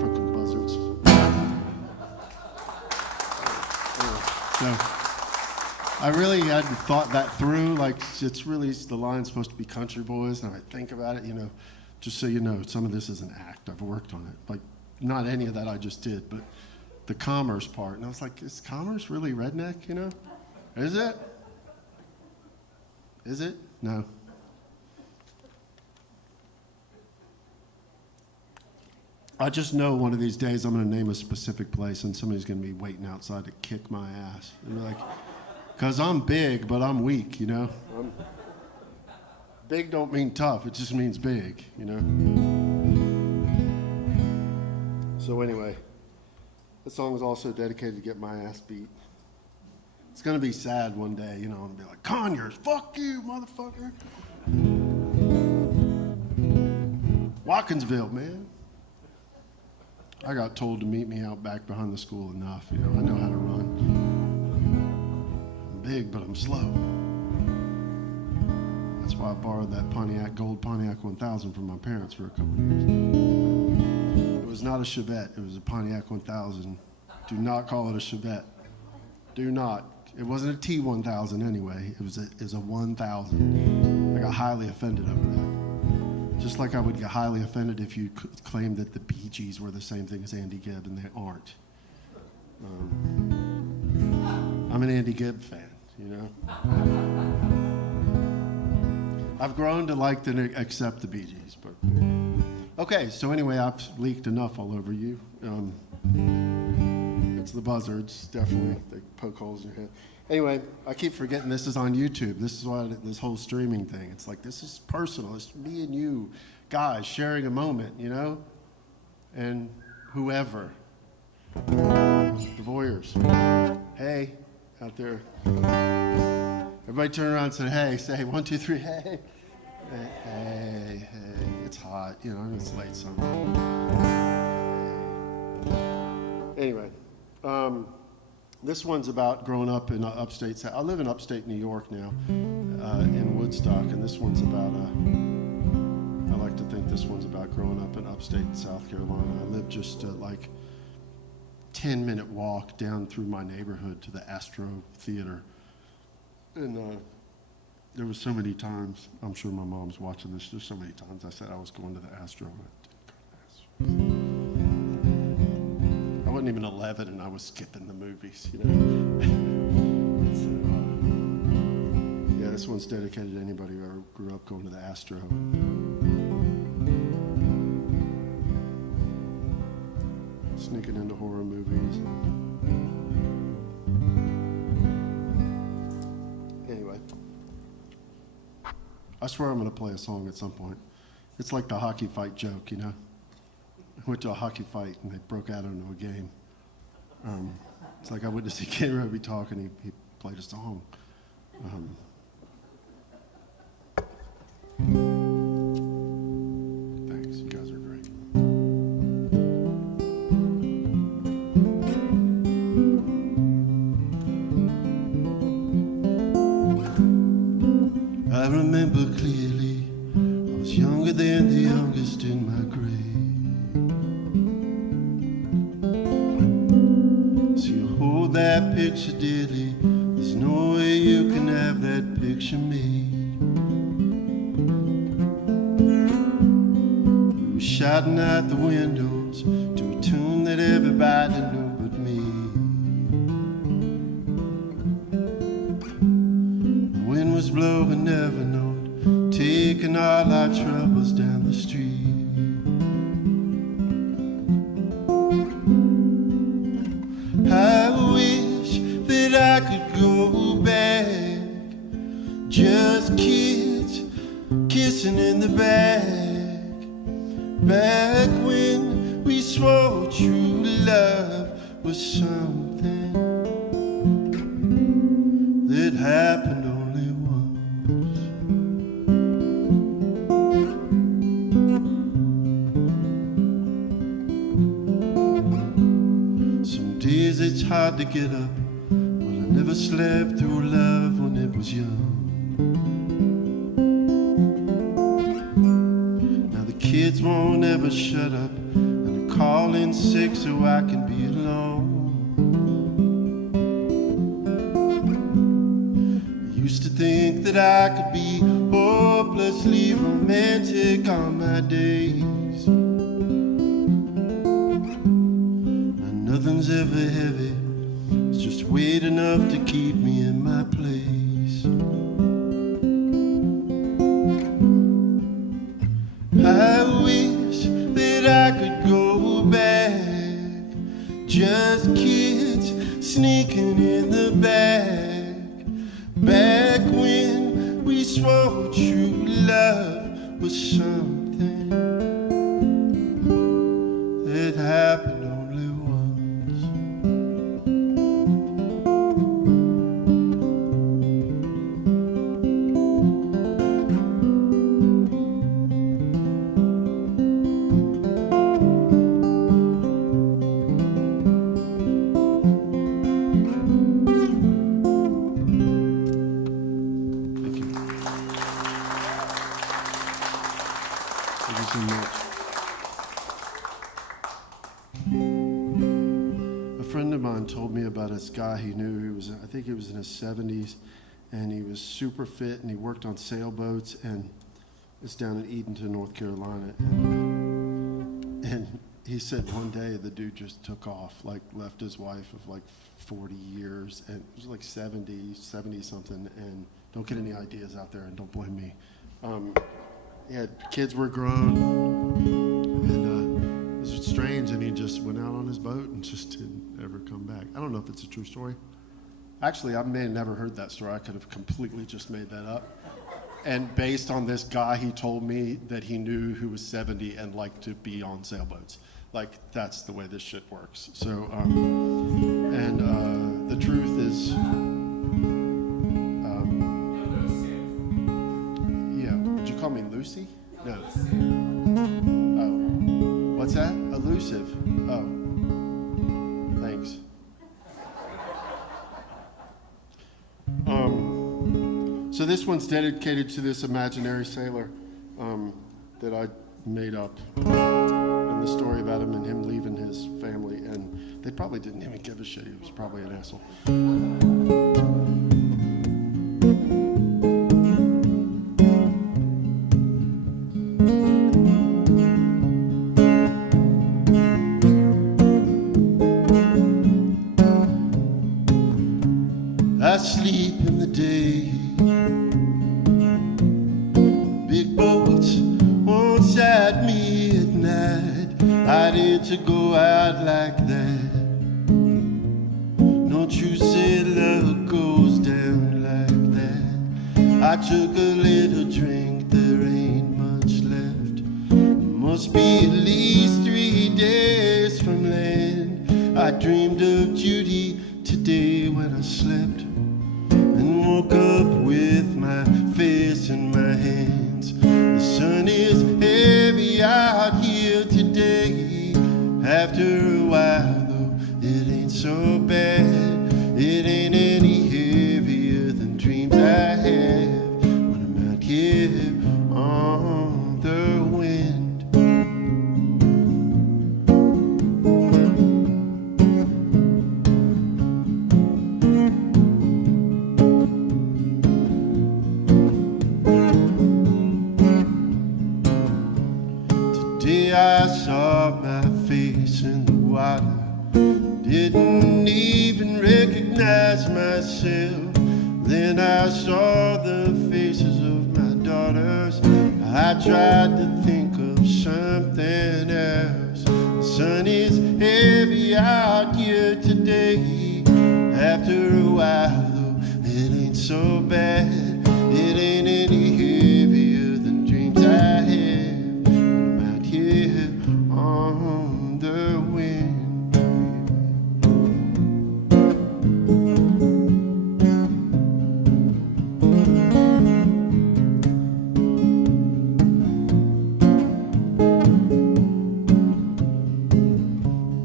Fucking buzzards. So, I really hadn't thought that through. Like, it's really, the line's supposed to be country boys, and I think about it, you know, just so you know, some of this is an act. I've worked on it. Like, not any of that I just did, but the commerce part. And I was like, is commerce really redneck, you know? Is it? Is it? No. I just know one of these days I'm going to name a specific place and somebody's going to be waiting outside to kick my ass. And like, because I'm big, but I'm weak, you know? Big don't mean tough, it just means big, you know? So anyway, this song is also dedicated to get my ass beat. It's gonna be sad one day, you know, and be like, Conyers, fuck you, motherfucker. Watkinsville, man. I got told to meet me out back behind the school enough, you know, I know how to run. I'm big, but I'm slow. That's why I borrowed that gold Pontiac 1000 from my parents for a couple of years. It was not a Chevette, it was a Pontiac 1000. Do not call it a Chevette. Do not. It wasn't a T1000 anyway, it was a 1000. I got highly offended over that. Just like I would get highly offended if you claimed that the Bee Gees were the same thing as Andy Gibb, and they aren't. I'm an Andy Gibb fan, you know? I've grown to like to accept the Bee Gees, but... Okay, so anyway, I've leaked enough all over you. It's the buzzards, definitely. They poke holes in your head. Anyway, I keep forgetting this is on YouTube. This is why this whole streaming thing. It's like, this is personal. It's me and you guys sharing a moment, you know? And whoever. The voyeurs. Hey, out there. Everybody turn around and say, hey. Say 1, 2, 3, hey. Hey. It's hot, you know, it's late summer. Anyway, this one's about growing up in upstate. I live in upstate New York now, in Woodstock, and this one's about, I like to think this one's about growing up in upstate South Carolina. I live just like 10-minute walk down through my neighborhood to the Astro Theater. And there was so many times, I'm sure my mom's watching this, there's so many times I said I was going to the Astro. I wasn't even 11 and I was skipping the movies, you know. So, yeah, this one's dedicated to anybody who ever grew up going to the Astro. Sneaking into horror movies. Anyway, I swear I'm going to play a song at some point. It's like the hockey fight joke, you know. I went to a hockey fight and they broke out into a game. It's like I went to see Kenny Roby talk and he played a song. Thanks. You that picture dearly. There's no way you can have that picture made. We were shouting out the windows to a tune that everybody knew but me. The wind was blowing never note, taking all our troubles down the street. I wish that I could go back, just kids kissing in the back when we swore true love was something that happened only once. Some days it's hard to get up. Well, I never slept through love when it was young. Kids won't ever shut up, and I call in sick so I can be alone. I used to think that I could be hopelessly romantic on my days. Now nothing's ever heavy, it's just weight enough to keep me in my place. I wish that I could go back, just kids sneaking in the back when we swore true love was something that happened only once. Told me about this guy he knew. He was, I think he was in his 70s, and he was super fit, and he worked on sailboats, and it's down in Edenton, North Carolina. And he said one day the dude just took off, like left his wife of like 40 years, and it was like 70 something, and don't get any ideas out there, and don't blame me. Yeah, kids were grown, and it was strange, and he just went out on his boat and just didn't ever come back. I don't know if it's a true story. Actually, I may have never heard that story. I could have completely just made that up. And based on this guy, he told me that he knew who was 70 and liked to be on sailboats. Like, that's the way this shit works. So, the truth is, yeah, did you call me Lucy? No. Oh, what's that? Elusive. Oh. Thanks. So this one's dedicated to this imaginary sailor that I made up, and the story about him and him leaving his family, and they probably didn't even give a shit. He was probably an asshole. I sleep in the day. Big boats won't side me at night. I did to go out like that. Don't you say love goes down like that. I took a little drink, there ain't much left. Must be at least 3 days from land. I dreamed of Judy today when I slept, and woke up with my face in my hands. The sun is heavy out here today. After a while, though, it ain't so bad. It ain't any heavier than dreams I have when I'm out here on the wind. saw my face in the water. Didn't even recognize myself. Then I saw the faces of my daughters. I tried to think of something else. The sun is heavy out here today. After a while, though, it ain't so bad. It ain't any heavier than dreams I have when I'm out here on the wind.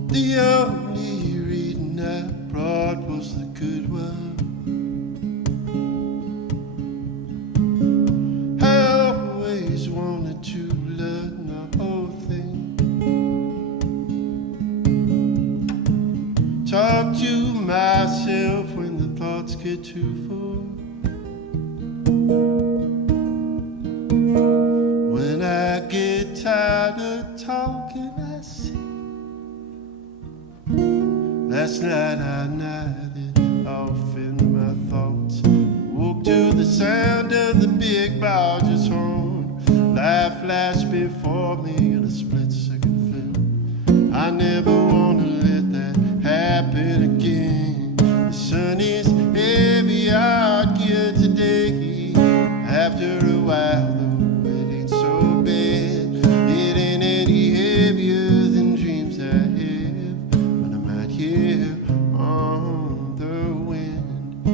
The only reading I brought was the good one. I always wanted to learn the whole thing. Talk to myself when the thoughts get too full. When I get tired of talking, I sing. Last night I nodded off in my thoughts. Woke to the sound of the big barge's horn. Life flashed before me in a split-second film. I never want to let that happen again. The sun is heavy out here today. After a while, though, it ain't so bad. It ain't any heavier than dreams I have when I'm out here on the wind.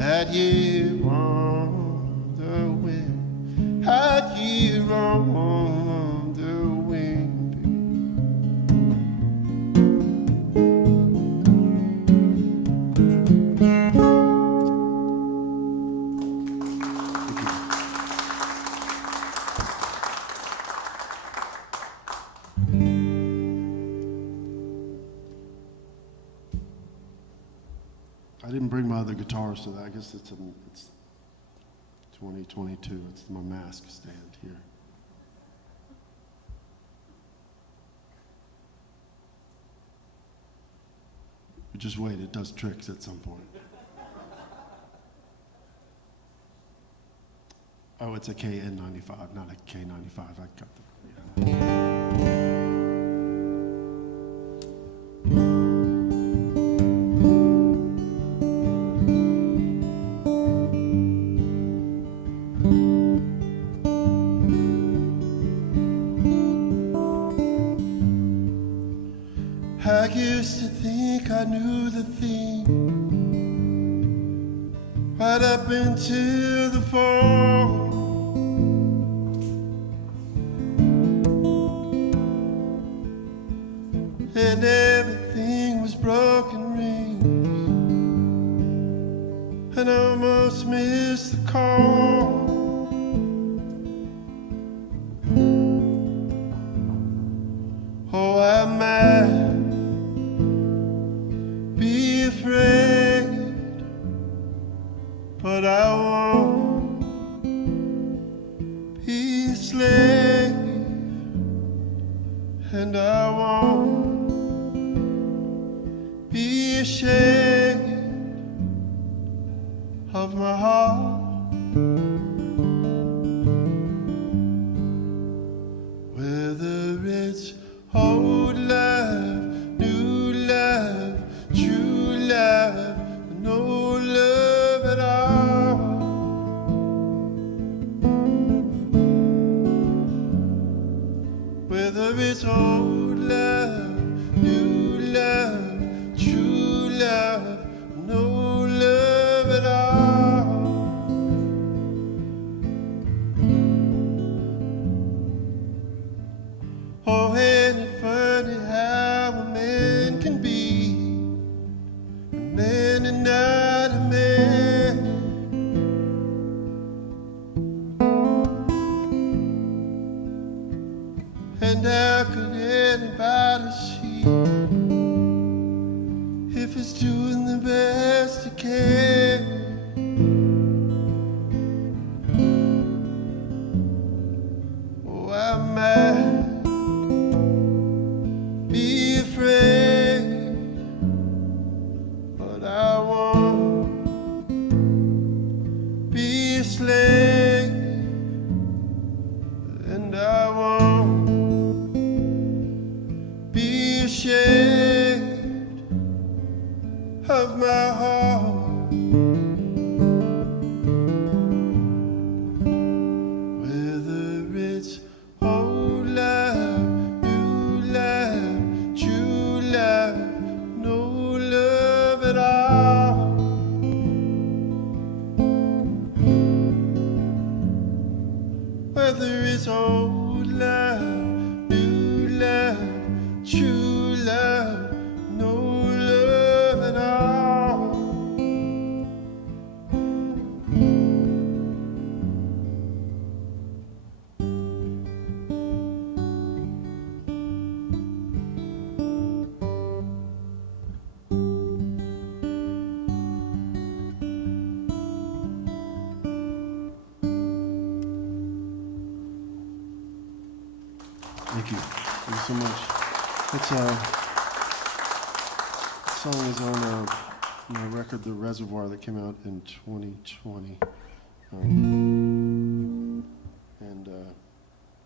Out here on the wind. Out here on the wind. I didn't bring my other guitars to that. I guess it's 2022. It's my mask stand here. But just wait, it does tricks at some point. Oh, it's a KN95, not a K95. I got the. Yeah. I used to think I knew the theme right up into the fall. And everything was broken rings, and I almost missed the call. Oh, I might be afraid, but I won't be a slave, and I won't be ashamed of my heart. Whether it's old love, new love, true love, no love at all. Whether it's old love, new love, true love, no love at all. Oh, ain't it funny how a man can be a man and not a man? And how could anybody see if it's doing the best it can? Oh, I might shade of my heart. Whether it's old love, new love, true love, no love at all. Whether it's old love, new love, true love, no love at all. Thank you. Thank you so much. It's song is on my record, The Reservoir, that came out in 2020.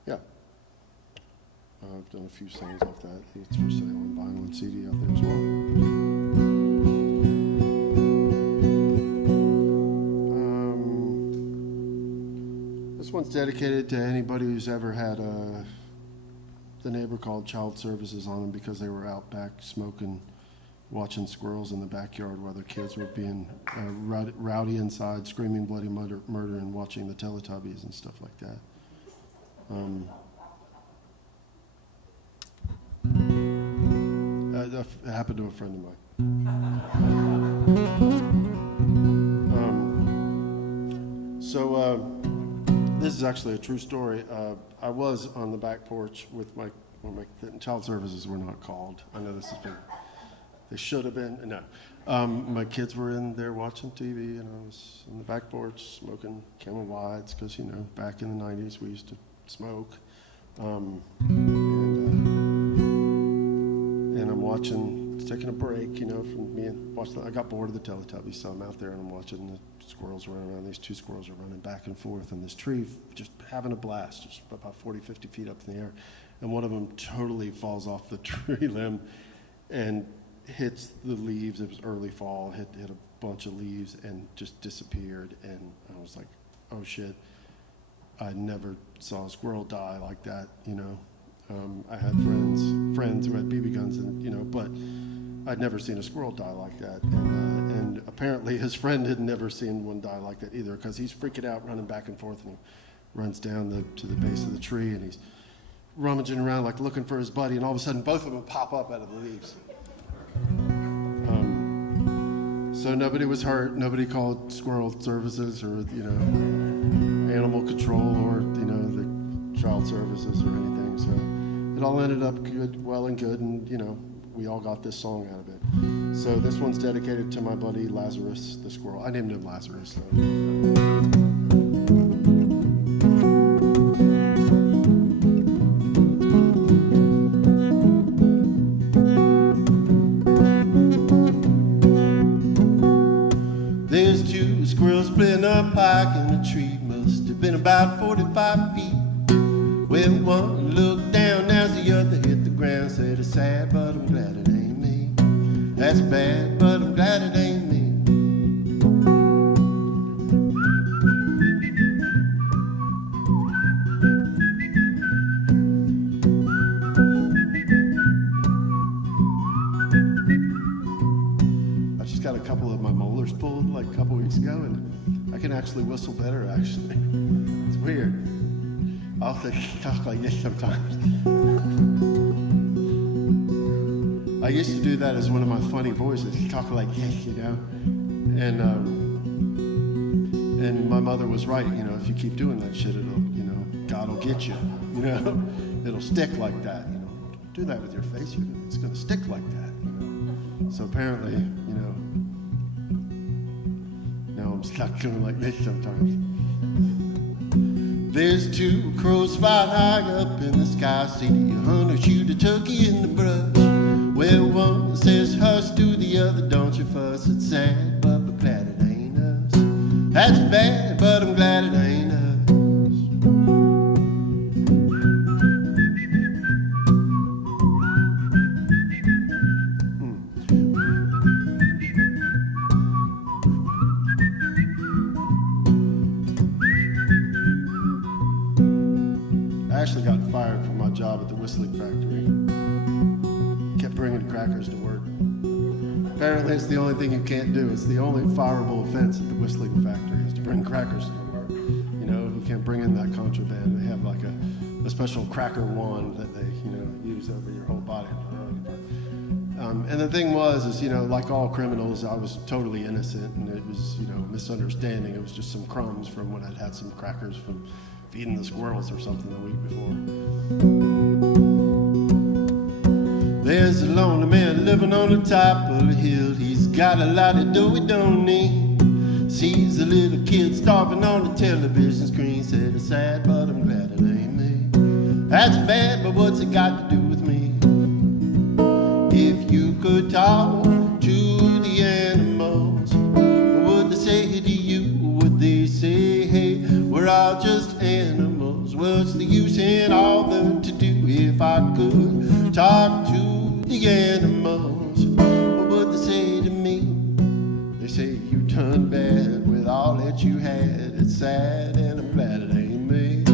Yeah, I've done a few songs off that. It's for sale on vinyl and CD out there as well. This one's dedicated to anybody who's ever had the neighbor called child services on them because they were out back smoking, watching squirrels in the backyard while their kids were being rowdy inside, screaming bloody murder, and watching the Teletubbies and stuff like that. It happened to a friend of mine. This is actually a true story. I was on the back porch with my child services were not called. I know this has been, they should have been, no. My kids were in there watching TV, and I was on the back porch smoking Camel Wides, because, you know, back in the 90s we used to smoke. And I'm watching, taking a break, you know, from me and watching. I got bored of the Teletubbies, so I'm out there and I'm watching the squirrels running around. These two squirrels are running back and forth in this tree, just having a blast, just about 40, 50 feet up in the air. And one of them totally falls off the tree limb and hits the leaves. It was early fall, hit a bunch of leaves and just disappeared. And I was like, oh shit, I never saw a squirrel die like that, you know. I had friends who had BB guns, and you know, but I'd never seen a squirrel die like that. And apparently his friend had never seen one die like that either, because he's freaking out, running back and forth, and he runs down to the base of the tree, and he's rummaging around like looking for his buddy, and all of a sudden both of them pop up out of the leaves. So nobody was hurt. Nobody called squirrel services or, you know, animal control or, you know, the child services or anything. So it all ended up good, well and good, and, you know, we all got this song out of it. So this one's dedicated to my buddy Lazarus the squirrel. I named him Lazarus. So. There's two squirrels playing up high in the tree. Must have been about 45 feet. Well, one looked down as the other hit the ground. Said it's sad, but I'm glad it ain't me. That's bad, but I'm glad it ain't me. I just got a couple of my molars pulled like a couple weeks ago, and I can actually whistle better, actually. It's weird. I'll have to talk like this sometimes. I used to do that as one of my funny voices, talk like this, you know. And my mother was right, you know, if you keep doing that shit, it'll, you know, God will get you, you know. It'll stick like that, you know. Don't do that with your face, it's gonna stick like that, you know. So apparently, you know, now I'm stuck doing like this sometimes. There's two crows flying high up in the sky. See the hunter shoot a turkey in the brush. Well, one says hush to the other, don't you fuss. It's sad, but I'm glad it ain't us. That's bad, but I'm glad it ain't us. whistling factory. Kept bringing crackers to work. Apparently, it's the only thing you can't do. It's the only fireable offense at the whistling factory is to bring crackers to work. You know, you can't bring in that contraband. They have like a special cracker wand that they, use over your whole body. And the thing was, like all criminals, I was totally innocent, and it was, misunderstanding. It was just some crumbs from when I'd had some crackers from feeding the squirrels or something the week before. There's a lonely man living on the top of a hill. He's got a lot of dough he don't need. Sees a little kid starving on the television screen. Said it's sad, but I'm glad it ain't me. That's bad, but what's it got to do with me? If you could talk to the animals, what would they say to you? Would they say, hey, we're all just animals? What's the use in all the to do? If I could talk to the animals, what would they say to me? They say you done bad with all that you had. It's sad and I'm glad it ain't me.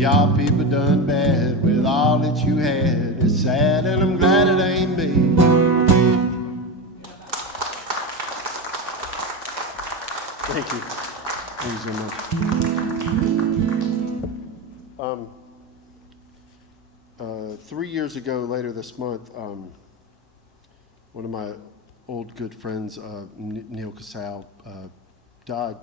Y'all people done bad with all that you had. It's sad and I'm glad it ain't me. Thank you. Thank you so much. 3 years ago, later this month, one of my old good friends, Neil Kiser, died.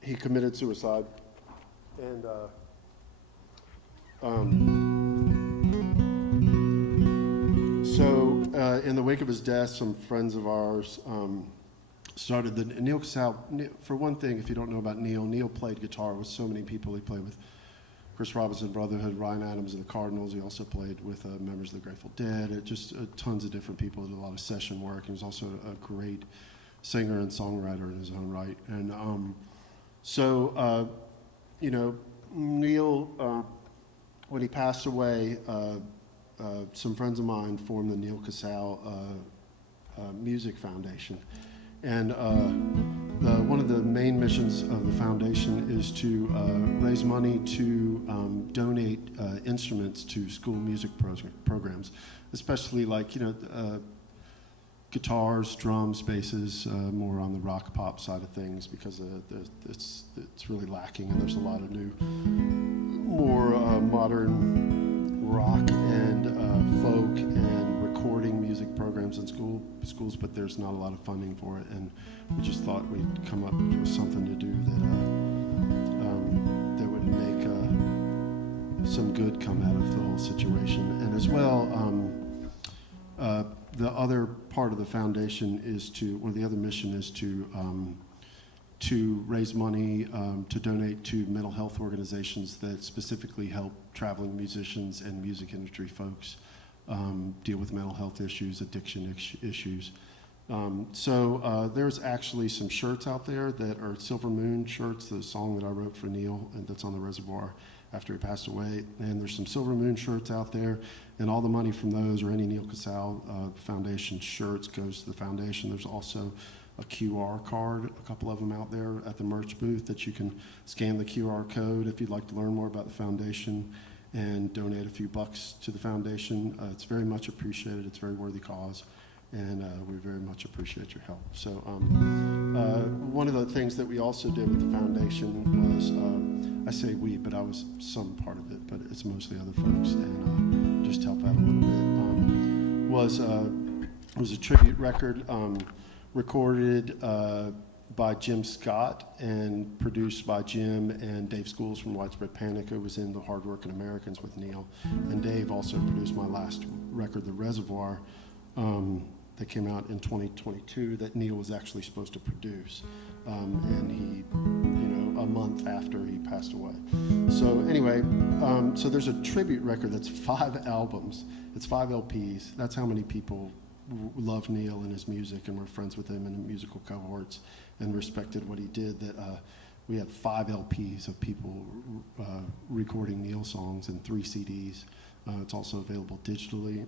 He committed suicide, and so in the wake of his death, some friends of ours started the Neil Kiser. For one thing, if you don't know about Neil played guitar with so many people. He played with Chris Robinson Brotherhood, Ryan Adams of the Cardinals. He also played with members of the Grateful Dead. Just tons of different people. Did a lot of session work. He was also a great singer and songwriter in his own right. And Neil, when he passed away, some friends of mine formed the Neil Kiser Music Foundation. And one of the main missions of the foundation is to raise money to donate instruments to school music programs, especially like, guitars, drums, basses, more on the rock pop side of things, because it's really lacking, and there's a lot of new, more modern rock and folk and recording music programs in schools, but there's not a lot of funding for it, and we just thought we'd come up with something to do that would make some good come out of the whole situation. And as well, the other part of the foundation is the other mission is to raise money to donate to mental health organizations that specifically help traveling musicians and music industry folks deal with mental health issues, addiction issues. So there's actually some shirts out there that are Silver Moon shirts, the song that I wrote for Neil, and that's on the Reservoir after he passed away. And there's some Silver Moon shirts out there, and all the money from those or any Neil Kiser Foundation shirts goes to the foundation. There's also a QR card, a couple of them out there at the merch booth that you can scan the QR code if you'd like to learn more about the foundation and donate a few bucks to the foundation. It's very much appreciated. It's a very worthy cause, and we very much appreciate your help. So one of the things that we also did with the foundation was, I say we, but I was some part of it, but it's mostly other folks, and just help out a little bit, was a tribute record recorded by Jim Scott and produced by Jim and Dave Schools from Widespread Panic, who was in the Hardworking Americans with Neil. And Dave also produced my last record, The Reservoir, that came out in 2022 that Neil was actually supposed to produce. And he, a month after he passed away. So anyway, so there's a tribute record that's 5 albums. It's 5 LPs. That's how many people love Neil and his music and were friends with him in the musical cohorts and respected what he did. That we had 5 LPs of people recording Neil songs and 3 CDs. It's also available digitally.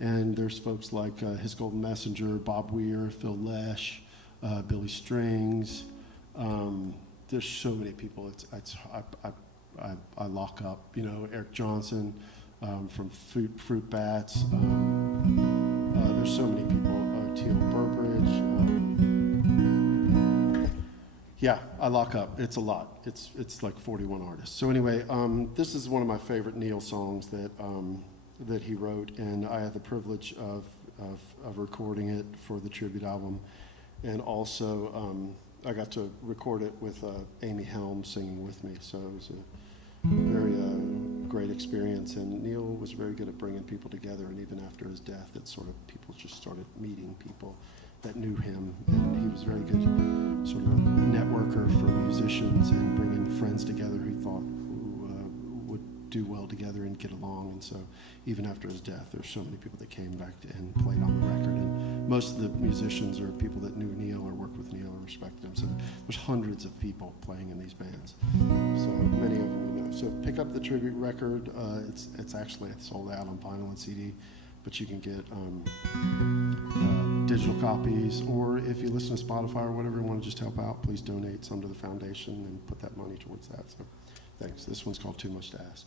And there's folks like His Golden Messenger, Bob Weir, Phil Lesh, Billy Strings, there's so many people. I lock up. You know, Eric Johnson from Fruit Bats. There's so many people. Teal Burbridge. Yeah, I lock up. It's a lot. It's like 41 artists. So anyway, this is one of my favorite Neil songs that he wrote, and I had the privilege of recording it for the tribute album, and also I got to record it with Amy Helms singing with me. So it was a very great experience, and Neil was very good at bringing people together, and even after his death, it sort of people just started meeting people that knew him, and he was very good sort of a networker for musicians and bringing friends together who thought would do well together and get along. And so even after his death, there's so many people that came back and played on the record, and most of the musicians are people that knew Neil or worked with Neil or respected him. So there's hundreds of people playing in these bands, so many of them we know. So pick up the tribute record. It's actually sold out on vinyl and CD, but you can get digital copies, or if you listen to Spotify or whatever and want to just help out, please donate some to the foundation and put that money towards that. So thanks. This one's called Too Much to Ask.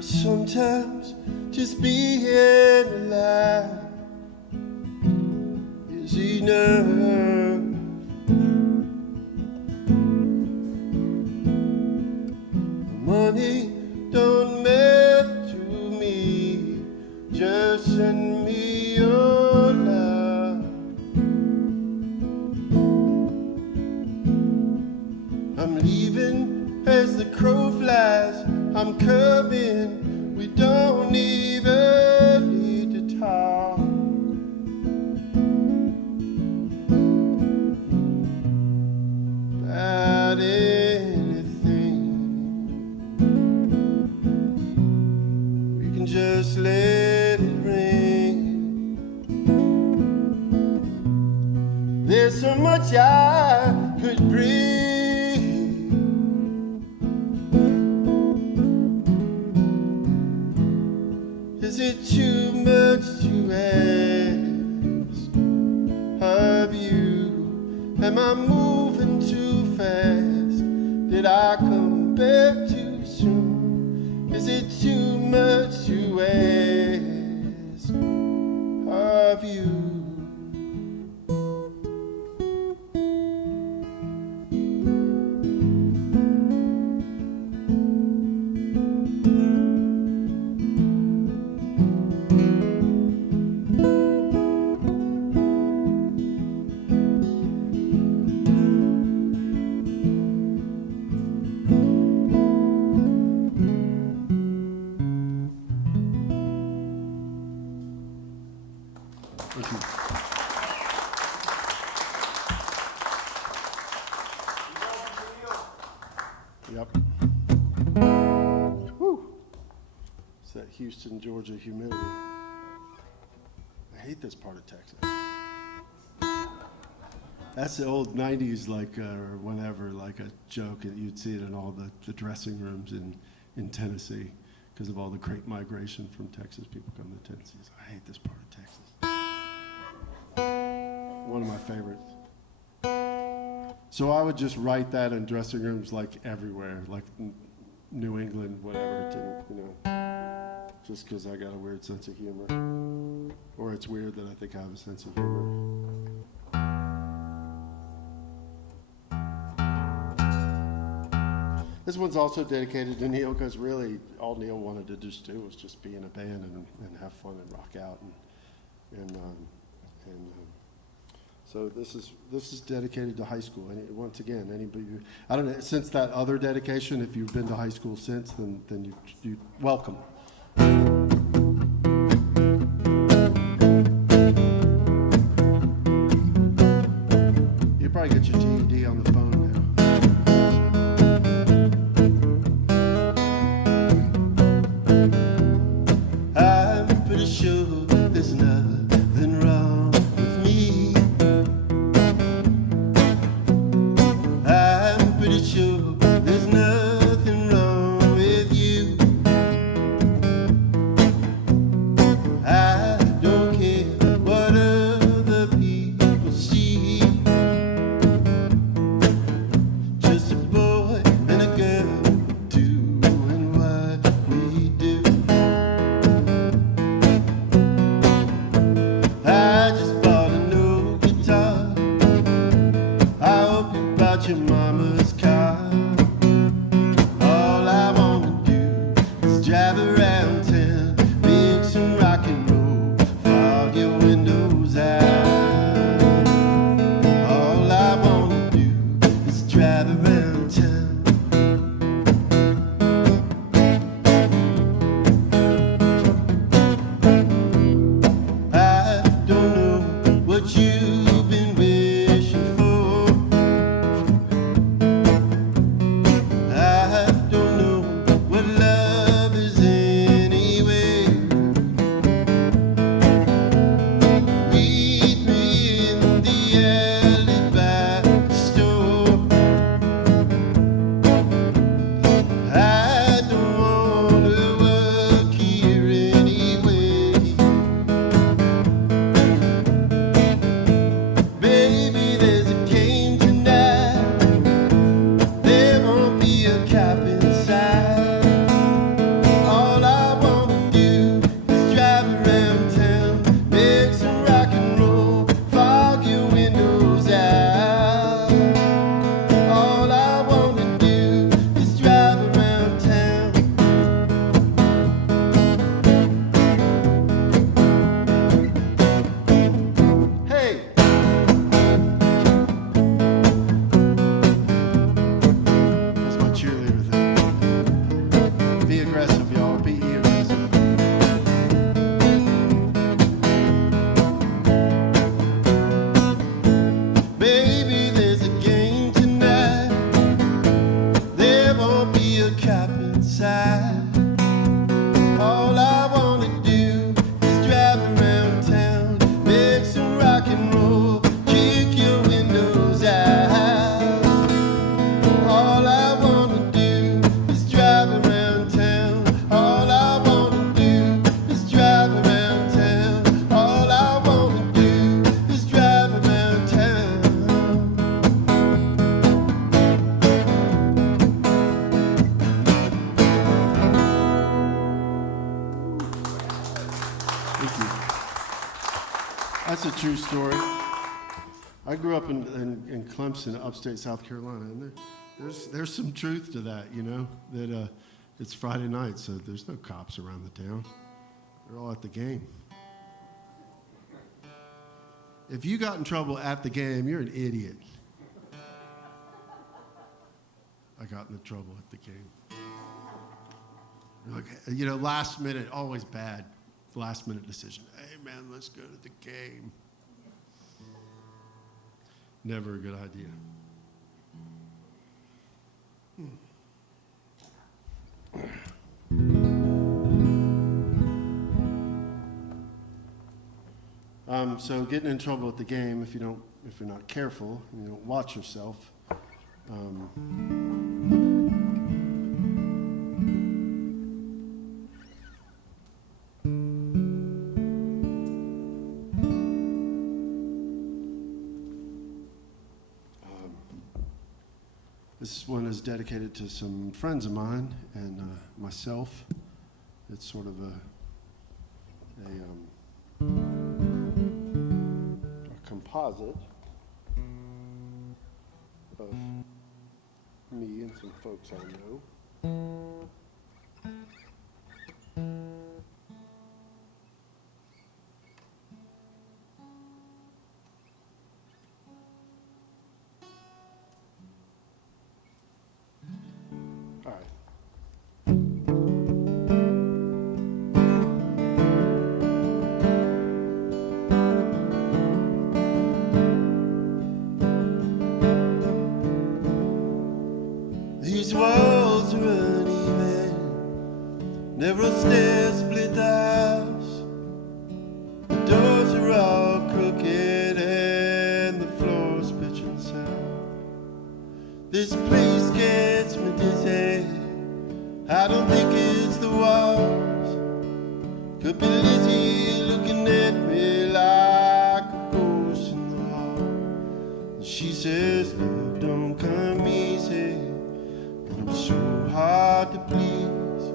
Sometimes just being alive is enough. Money don't matter to me, just send me your love. I'm leaving as the crow flies, I'm coming, we don't even need to talk. Bye. just let it ring. There's so much I could bring. Is it too much to ask of you? Am I moving too fast? Did I come back too soon? Is it too much to ask of you? Yep. Whew. It's that Houston, Georgia humidity. I hate this part of Texas. That's the old 90s, like, or whenever, like a joke. You'd see it in all the dressing rooms in Tennessee because of all the great migration from Texas. People come to Tennessee. So I hate this part of Texas. One of my favorites. So I would just write that in dressing rooms like everywhere, like New England, whatever, just because I got a weird sense of humor. Or it's weird that I think I have a sense of humor. This one's also dedicated to Neil because really all Neil wanted to just do was just be in a band and have fun and rock out. So this is dedicated to high school. And once again, anybody, I don't know, since that other dedication, if you've been to high school since, then you welcome. You probably get your GED on the phone now. I'm pretty sure there's nothing wrong with me. I'm pretty sure there's nothing wrong with you. I don't care what other people see. Just a boy and a girl doing what we do. I just bought a new guitar. I hope you bought your mama's car. All I wanna do is drive around town, mix some rock and roll, fog your windows out. All I wanna do is drive around town. I don't know what you've been wishing for. I don't know what love is anyway. Meet me in the alley by the store. I don't want to work here anyway. Baby, there's a game tonight. There won't be a cop inside. All I wanna do is drive around town, make some rock and roll, fog your windows out. All I wanna do is drive around town. Hey! That's my cheerleader thing. Be aggressive, y'all. Be aggressive. Baby, there's a game tonight. There won't be a cop inside. All I wanna do That's a true story. I grew up in Clemson, upstate South Carolina, and there's some truth to that, you know, that it's Friday night, so there's no cops around the town. They're all at the game. If you got in trouble at the game, you're an idiot. I got into trouble at the game. Like, you know, last minute, always bad. Last minute decision. Hey man, let's go to the game. Never a good idea. So getting in trouble at the game, if you're not careful, and you don't watch yourself. This one is dedicated to some friends of mine and myself. It's sort of a composite of me and some folks I know. All right. These walls are uneven, several stairs split the house. The doors are all crooked and the floor's pitch and sound. This place gets me dizzy. I don't think it's the walls. Could be Lizzie looking at me like a ghost in the hall. And she says, love don't come easy, and I'm so hard to please.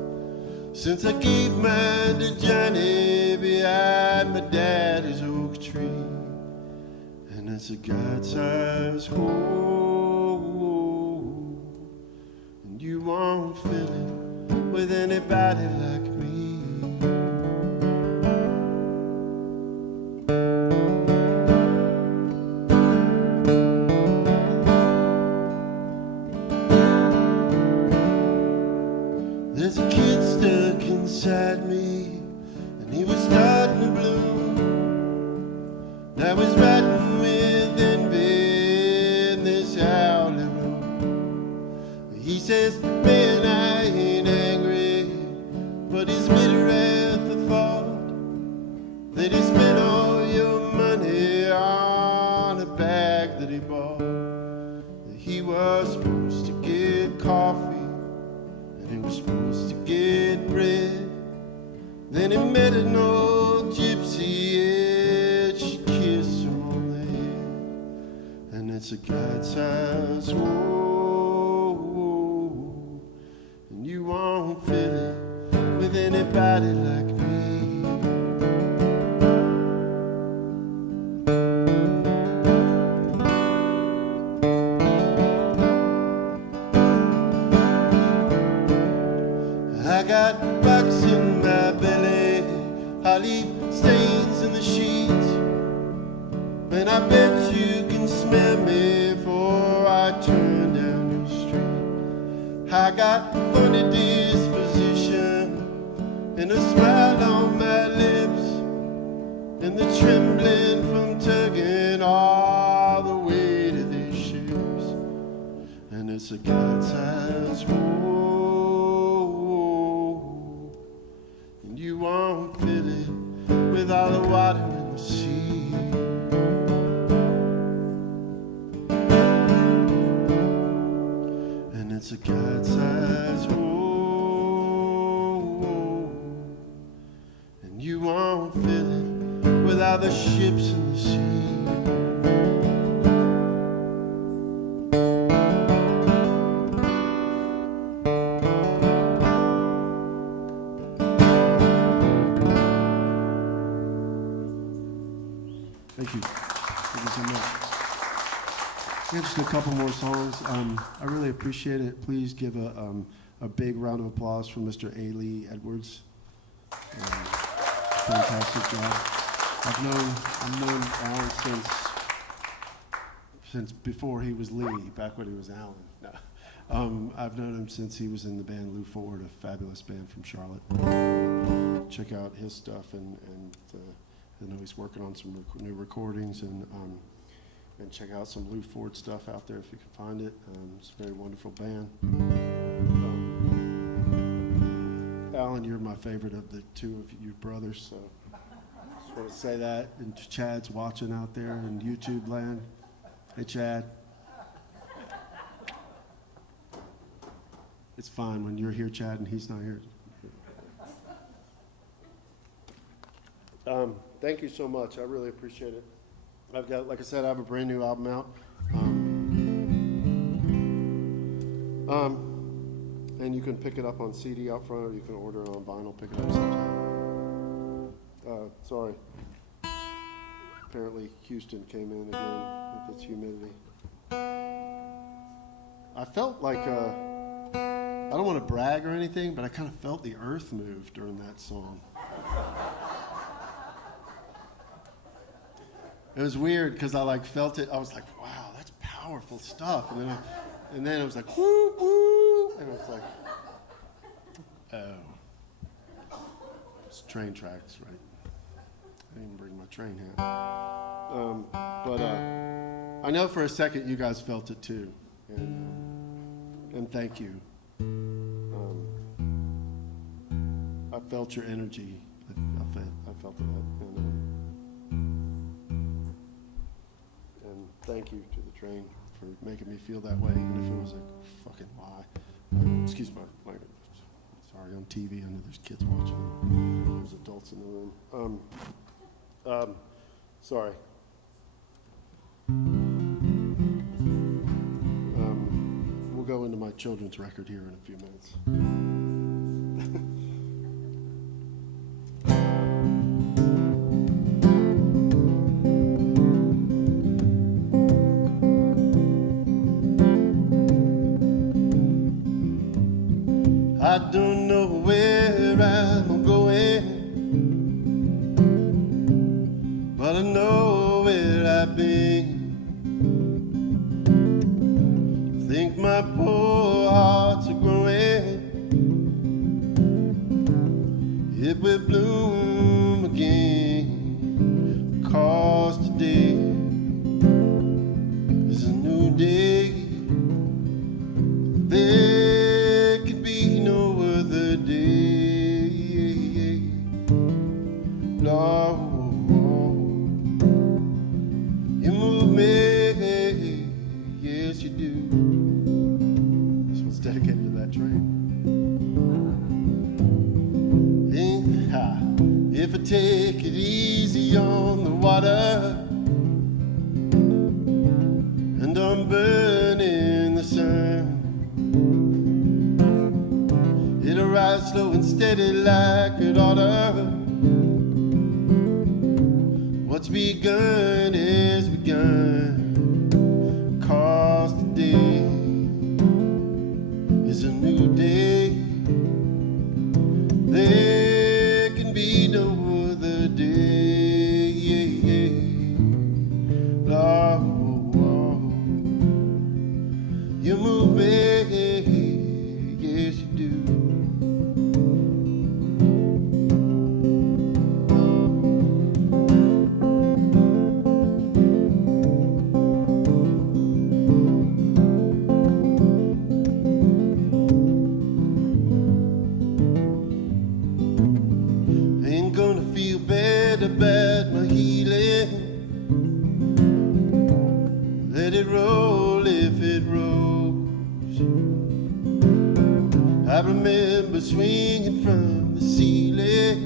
Since I gave mine to Johnny behind my daddy's oak tree. And it's a God-sized hole, and you won't fill it with anybody like me. There's a kid stuck inside me, and he was starting to bloom. I was riding with envy in this howling room. He says, man, I ain't angry, but he's bitter at the thought that he spent all your money on a bag that he bought. He was supposed to get coffee, and he was supposed to get bread. Then he met an old gypsy, and she kissed him on the head. And it's a God-sized hole, and you won't fill it with anybody like me. I got bugs in my belly, I leave stains in the sheets, and I bet you can smell me before I turn down your street. I got funny disposition, and a smile on my lips, and the trembling from tugging all the way to these ships. And it's a God-sized hole, and you won't fill it with all the water in the sea. And it's a God-sized hole, and you won't fill it with all the ships in the sea. Thank you. Thank you so much. And just a couple more songs. I really appreciate it. Please give a big round of applause for Mr. A. Lee Edwards. Fantastic job. I've known Alan since before he was Lee, back when he was Alan. No. I've known him since he was in the band Lou Ford, a fabulous band from Charlotte. Check out his stuff, and I know he's working on some new recordings, and check out some Lou Ford stuff out there if you can find it. It's a very wonderful band. Alan, you're my favorite of the two of you brothers, so just want to say that. And Chad's watching out there in YouTube land. Hey, Chad. It's fine when you're here, Chad, and he's not here. Thank you so much. I really appreciate it. I've got, like I said, I have a brand new album out. And you can pick it up on CD out front, or you can order it on vinyl, pick it up sometime. Sorry. Apparently Houston came in again with its humidity. I felt like, I don't want to brag or anything, but I kind of felt the earth move during that song. It was weird because I felt it. I was like, wow, that's powerful stuff. And then it was like, woo, woo. And I was like, oh. It's train tracks, right? I didn't even bring my train hat. But I know for a second you guys felt it too. And thank you. I felt your energy. I felt it. And thank you to the train for making me feel that way, even if it was a fucking lie. Excuse my language. Sorry, on TV, I know there's kids watching. There's adults in the room. Sorry. We'll go into my children's record here in a few minutes. I don't know where I'm going, but I know where I've been. Think my poor hearts are growing. It will bloom again, 'cause today is a new day. There can be no other day. Lord, you move me, yes you do. This one's dedicated to that train. If I take it easy on the water and I'm burning the sun, it'll rise slow and steady like it oughta. What's begun is begun, 'cause today is a new day. There can be no other day. Lord, you move me, yes you do. Ain't gonna feel bad about my healing. Let it roll if it rolls. I remember swinging from the ceiling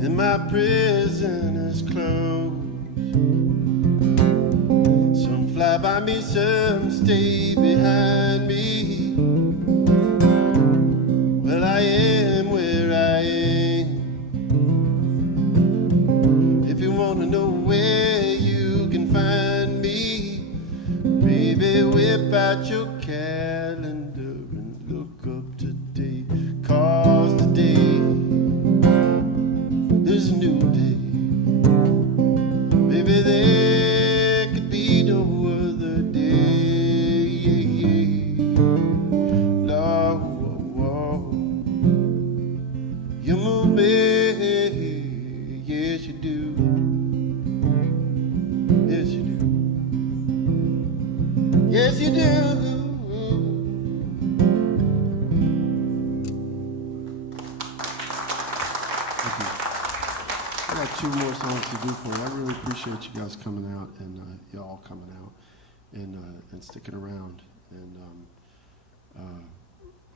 in my prisoner's clothes. Some fly by me, some stay behind me. Well, I am where I am. got 2 more songs to do for you. I really appreciate you guys coming out and y'all coming out and sticking around. And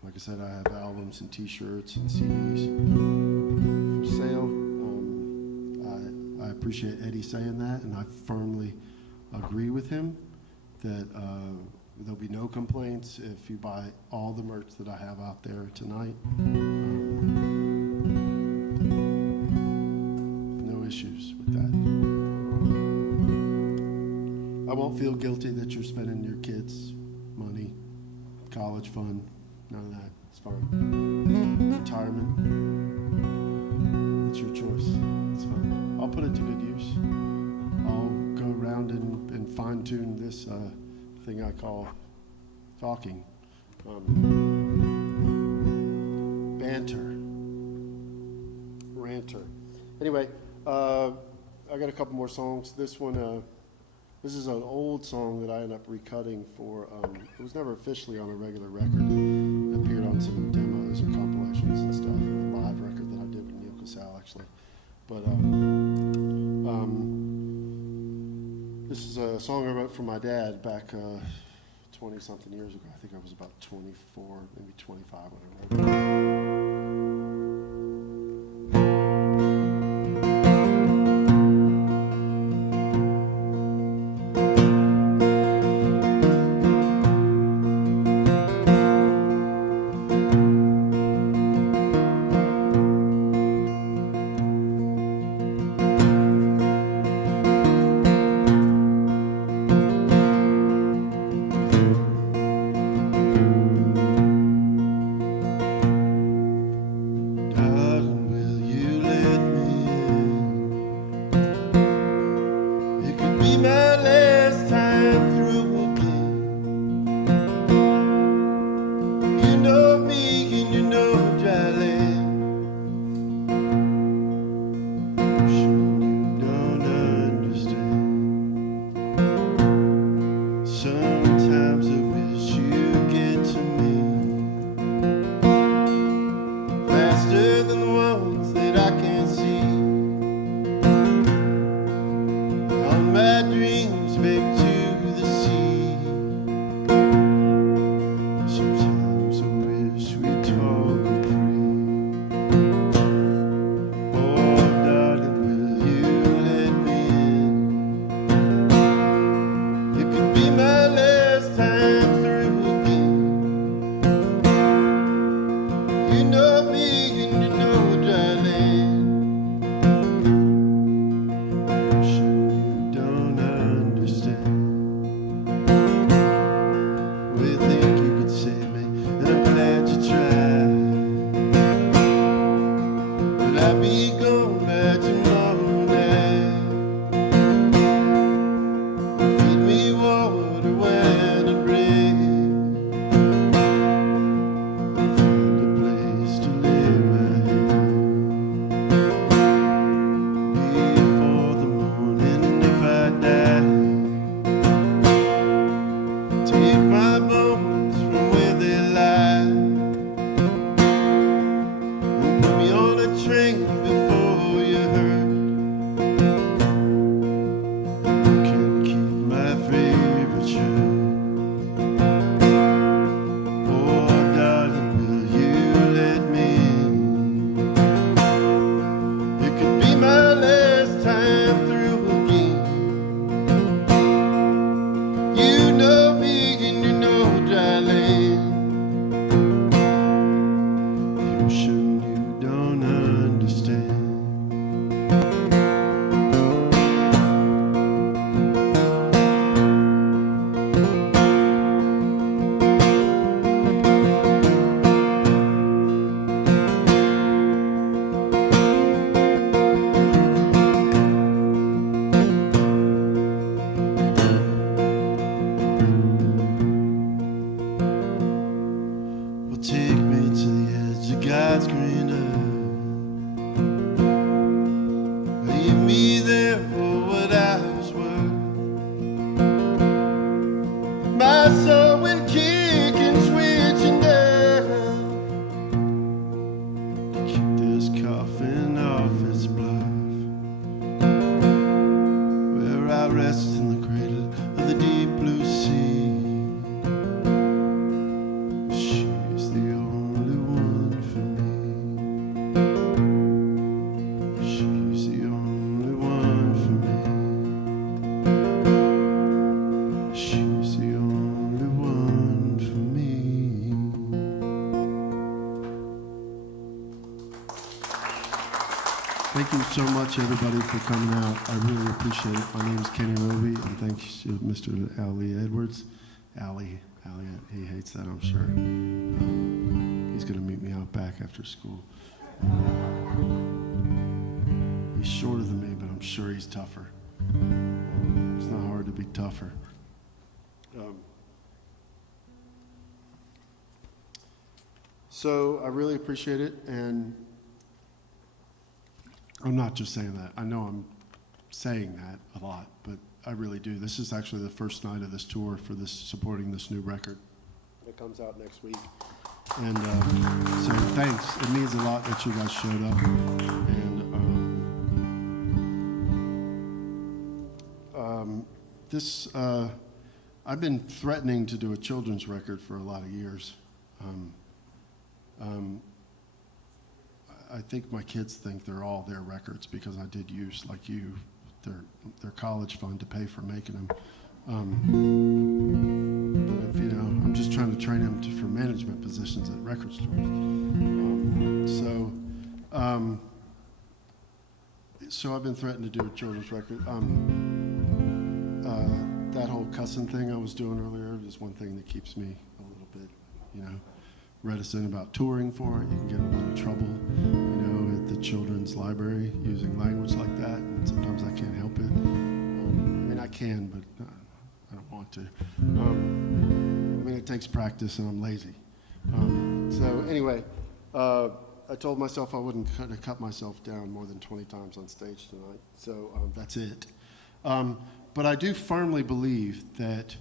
like I said, I have albums and T-shirts and CDs for sale. I appreciate Eddie saying that, and I firmly agree with him that there'll be no complaints if you buy all the merch that I have out there tonight. No issues with that. I won't feel guilty that you're spending your kids' money, college fund, none of that. It's fine. Retirement, it's your choice. It's fine. I'll put it to good use. I'll go around and fine-tune this thing I call talking. Banter. Ranter. Anyway, I got a couple more songs. This one, this is an old song that I ended up recutting for, it was never officially on a regular record. It appeared on some demos and compilations and stuff, and a live record that I did with Neil Casal, actually. But this is a song I wrote for my dad back 20-something years ago. I think I was about 24, maybe 25 when I wrote it. Thank you so much, everybody, for coming out. I really appreciate it. My name is Kenny Roby, and thanks to Mr. Ali Edwards. Ali, he hates that, I'm sure. He's going to meet me out back after school. He's shorter than me, but I'm sure he's tougher. It's not hard to be tougher. So I really appreciate it, and I'm not just saying that. I know I'm saying that a lot, but I really do. This is actually the first night of this tour for this supporting this new record. It comes out next week. And so thanks. It means a lot that you guys showed up. And I've been threatening to do a children's record for a lot of years. I think my kids think they're all their records because I did use, like you, their college fund to pay for making them. If, you know, I'm just trying to train them for management positions at record stores. So I've been threatening to do a children's record. That whole cussing thing I was doing earlier is one thing that keeps me a little bit, you know, reticent about touring for it. You can get in a lot of trouble, you know, at the children's library using language like that, and sometimes I can't help it. I mean, I can, but I don't want to. I mean, it takes practice, and I'm lazy. So anyway, I told myself I wouldn't cut myself down more than 20 times on stage tonight, so that's it. But I do firmly believe that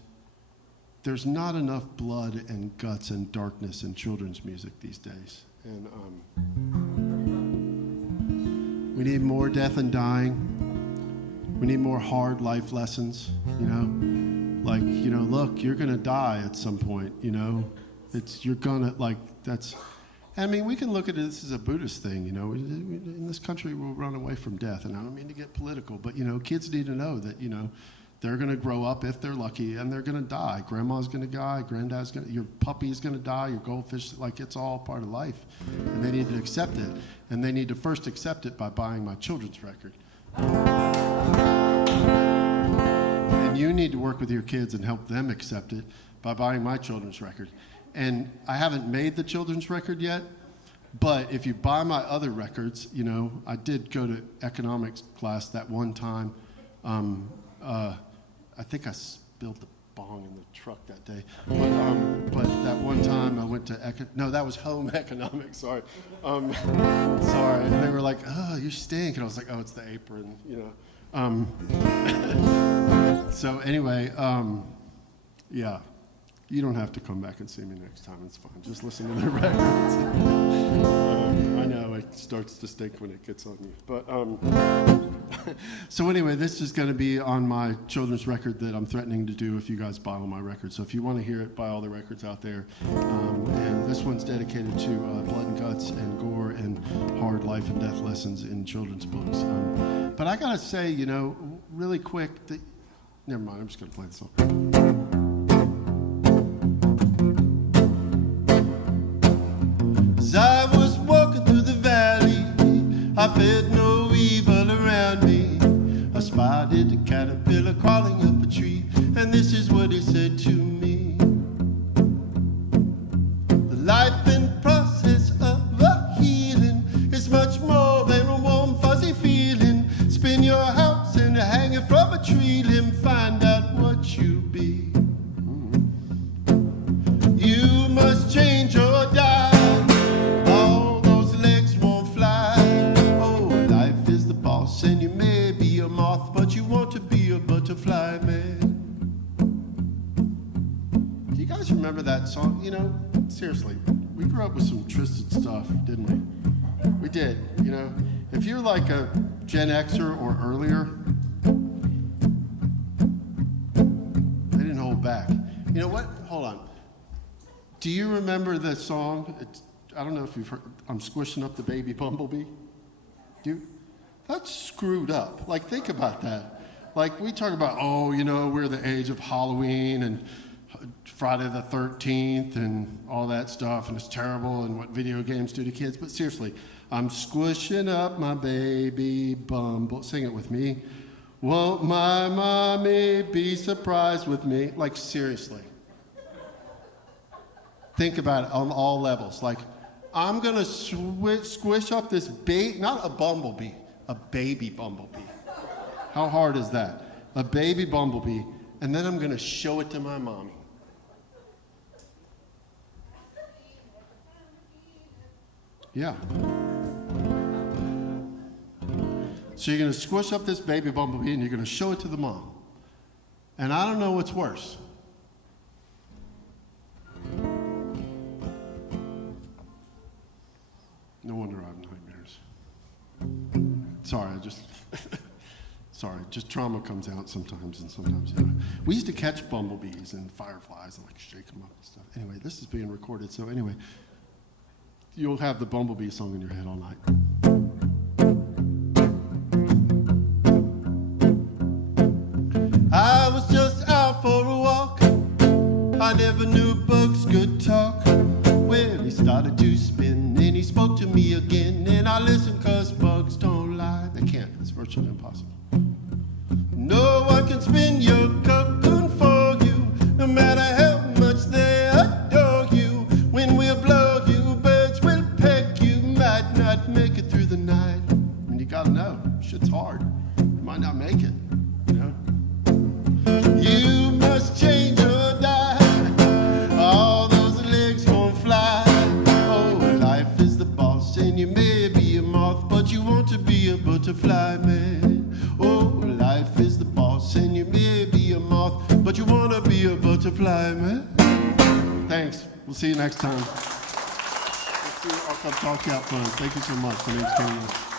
there's not enough blood and guts and darkness in children's music these days. And we need more death and dying. We need more hard life lessons, you know? Like, you know, look, you're gonna die at some point, you know? You're gonna, like, that's, I mean, we can look at this as a Buddhist thing, you know? In this country, we'll run away from death, and I don't mean to get political, but, you know, kids need to know that, you know, they're going to grow up if they're lucky, and they're going to die. Grandma's going to die, granddad's going to, your puppy's going to die, your goldfish, like, it's all part of life. And they need to accept it. And they need to first accept it by buying my children's record. And you need to work with your kids and help them accept it by buying my children's record. And I haven't made the children's record yet, but if you buy my other records, you know, I did go to economics class that one time. I think I spilled the bong in the truck that day. But that one time I went to, no, that was home economics, sorry. Sorry, and they were like, oh, you stink. And I was like, oh, it's the apron, you know. So anyway, yeah. You don't have to come back and see me next time. It's fine. Just listen to the records. I know it starts to stink when it gets on you. But so anyway, this is going to be on my children's record that I'm threatening to do if you guys buy all my records. So if you want to hear it, buy all the records out there. And this one's dedicated to blood and guts and gore and hard life and death lessons in children's books. But I got to say, you know, really quick, never mind. I'm just going to play the song. As I was walking through the valley, I felt no evil around me. I spotted a caterpillar crawling up a tree, and this is what it said to me. The life and process of a healing is much more than a warm fuzzy feeling. Spin your house and hang it from a tree limb, find out what you be. You must change or die. And you may be a moth, but you want to be a butterfly man. Do you guys remember that song? You know, seriously, we grew up with some twisted stuff, didn't we? We did, you know. If you're like a Gen Xer or earlier, they didn't hold back. You know what? Hold on. Do you remember the song? I don't know if you've heard, I'm squishing up the baby bumblebee. Do you? That's screwed up. Like, think about that. Like, we talk about, oh, you know, we're the age of Halloween and Friday the 13th and all that stuff, and it's terrible, and what video games do to kids. But seriously, I'm squishing up my baby bumble. Sing it with me. Won't my mommy be surprised with me? Like, seriously. Think about it on all levels. Like, I'm going to squish up this baby, not a bumblebee, a baby bumblebee. How hard is that? A baby bumblebee, and then I'm going to show it to my mommy. Yeah. So you're going to squish up this baby bumblebee and you're going to show it to the mom. And I don't know what's worse. No wonder I have nightmares. Sorry, just trauma comes out sometimes, and sometimes, you know. We used to catch bumblebees and fireflies and like shake them up and stuff. Anyway, this is being recorded, so anyway. You'll have the bumblebee song in your head all night. I was just out for a walk. I never knew bugs could talk. Well, he started to spin and he spoke to me again. And I listened 'cause bugs don't lie. They can't. It's virtually impossible. No one can spin your cocoon for you, no matter how much they adore you. When we'll blow you, not make it through the night. And you gotta know, shit's hard. You might not make it, you know. You must change or die. All those legs won't fly. Oh, life is the boss, and you may be a moth, but you want to be a butterfly, man. Oh, life is the boss, and you may be a moth, but you want to be a butterfly, man. Thanks. We'll see you next time. I'll come talk to you out front. Thank you so much. My name's Kenny.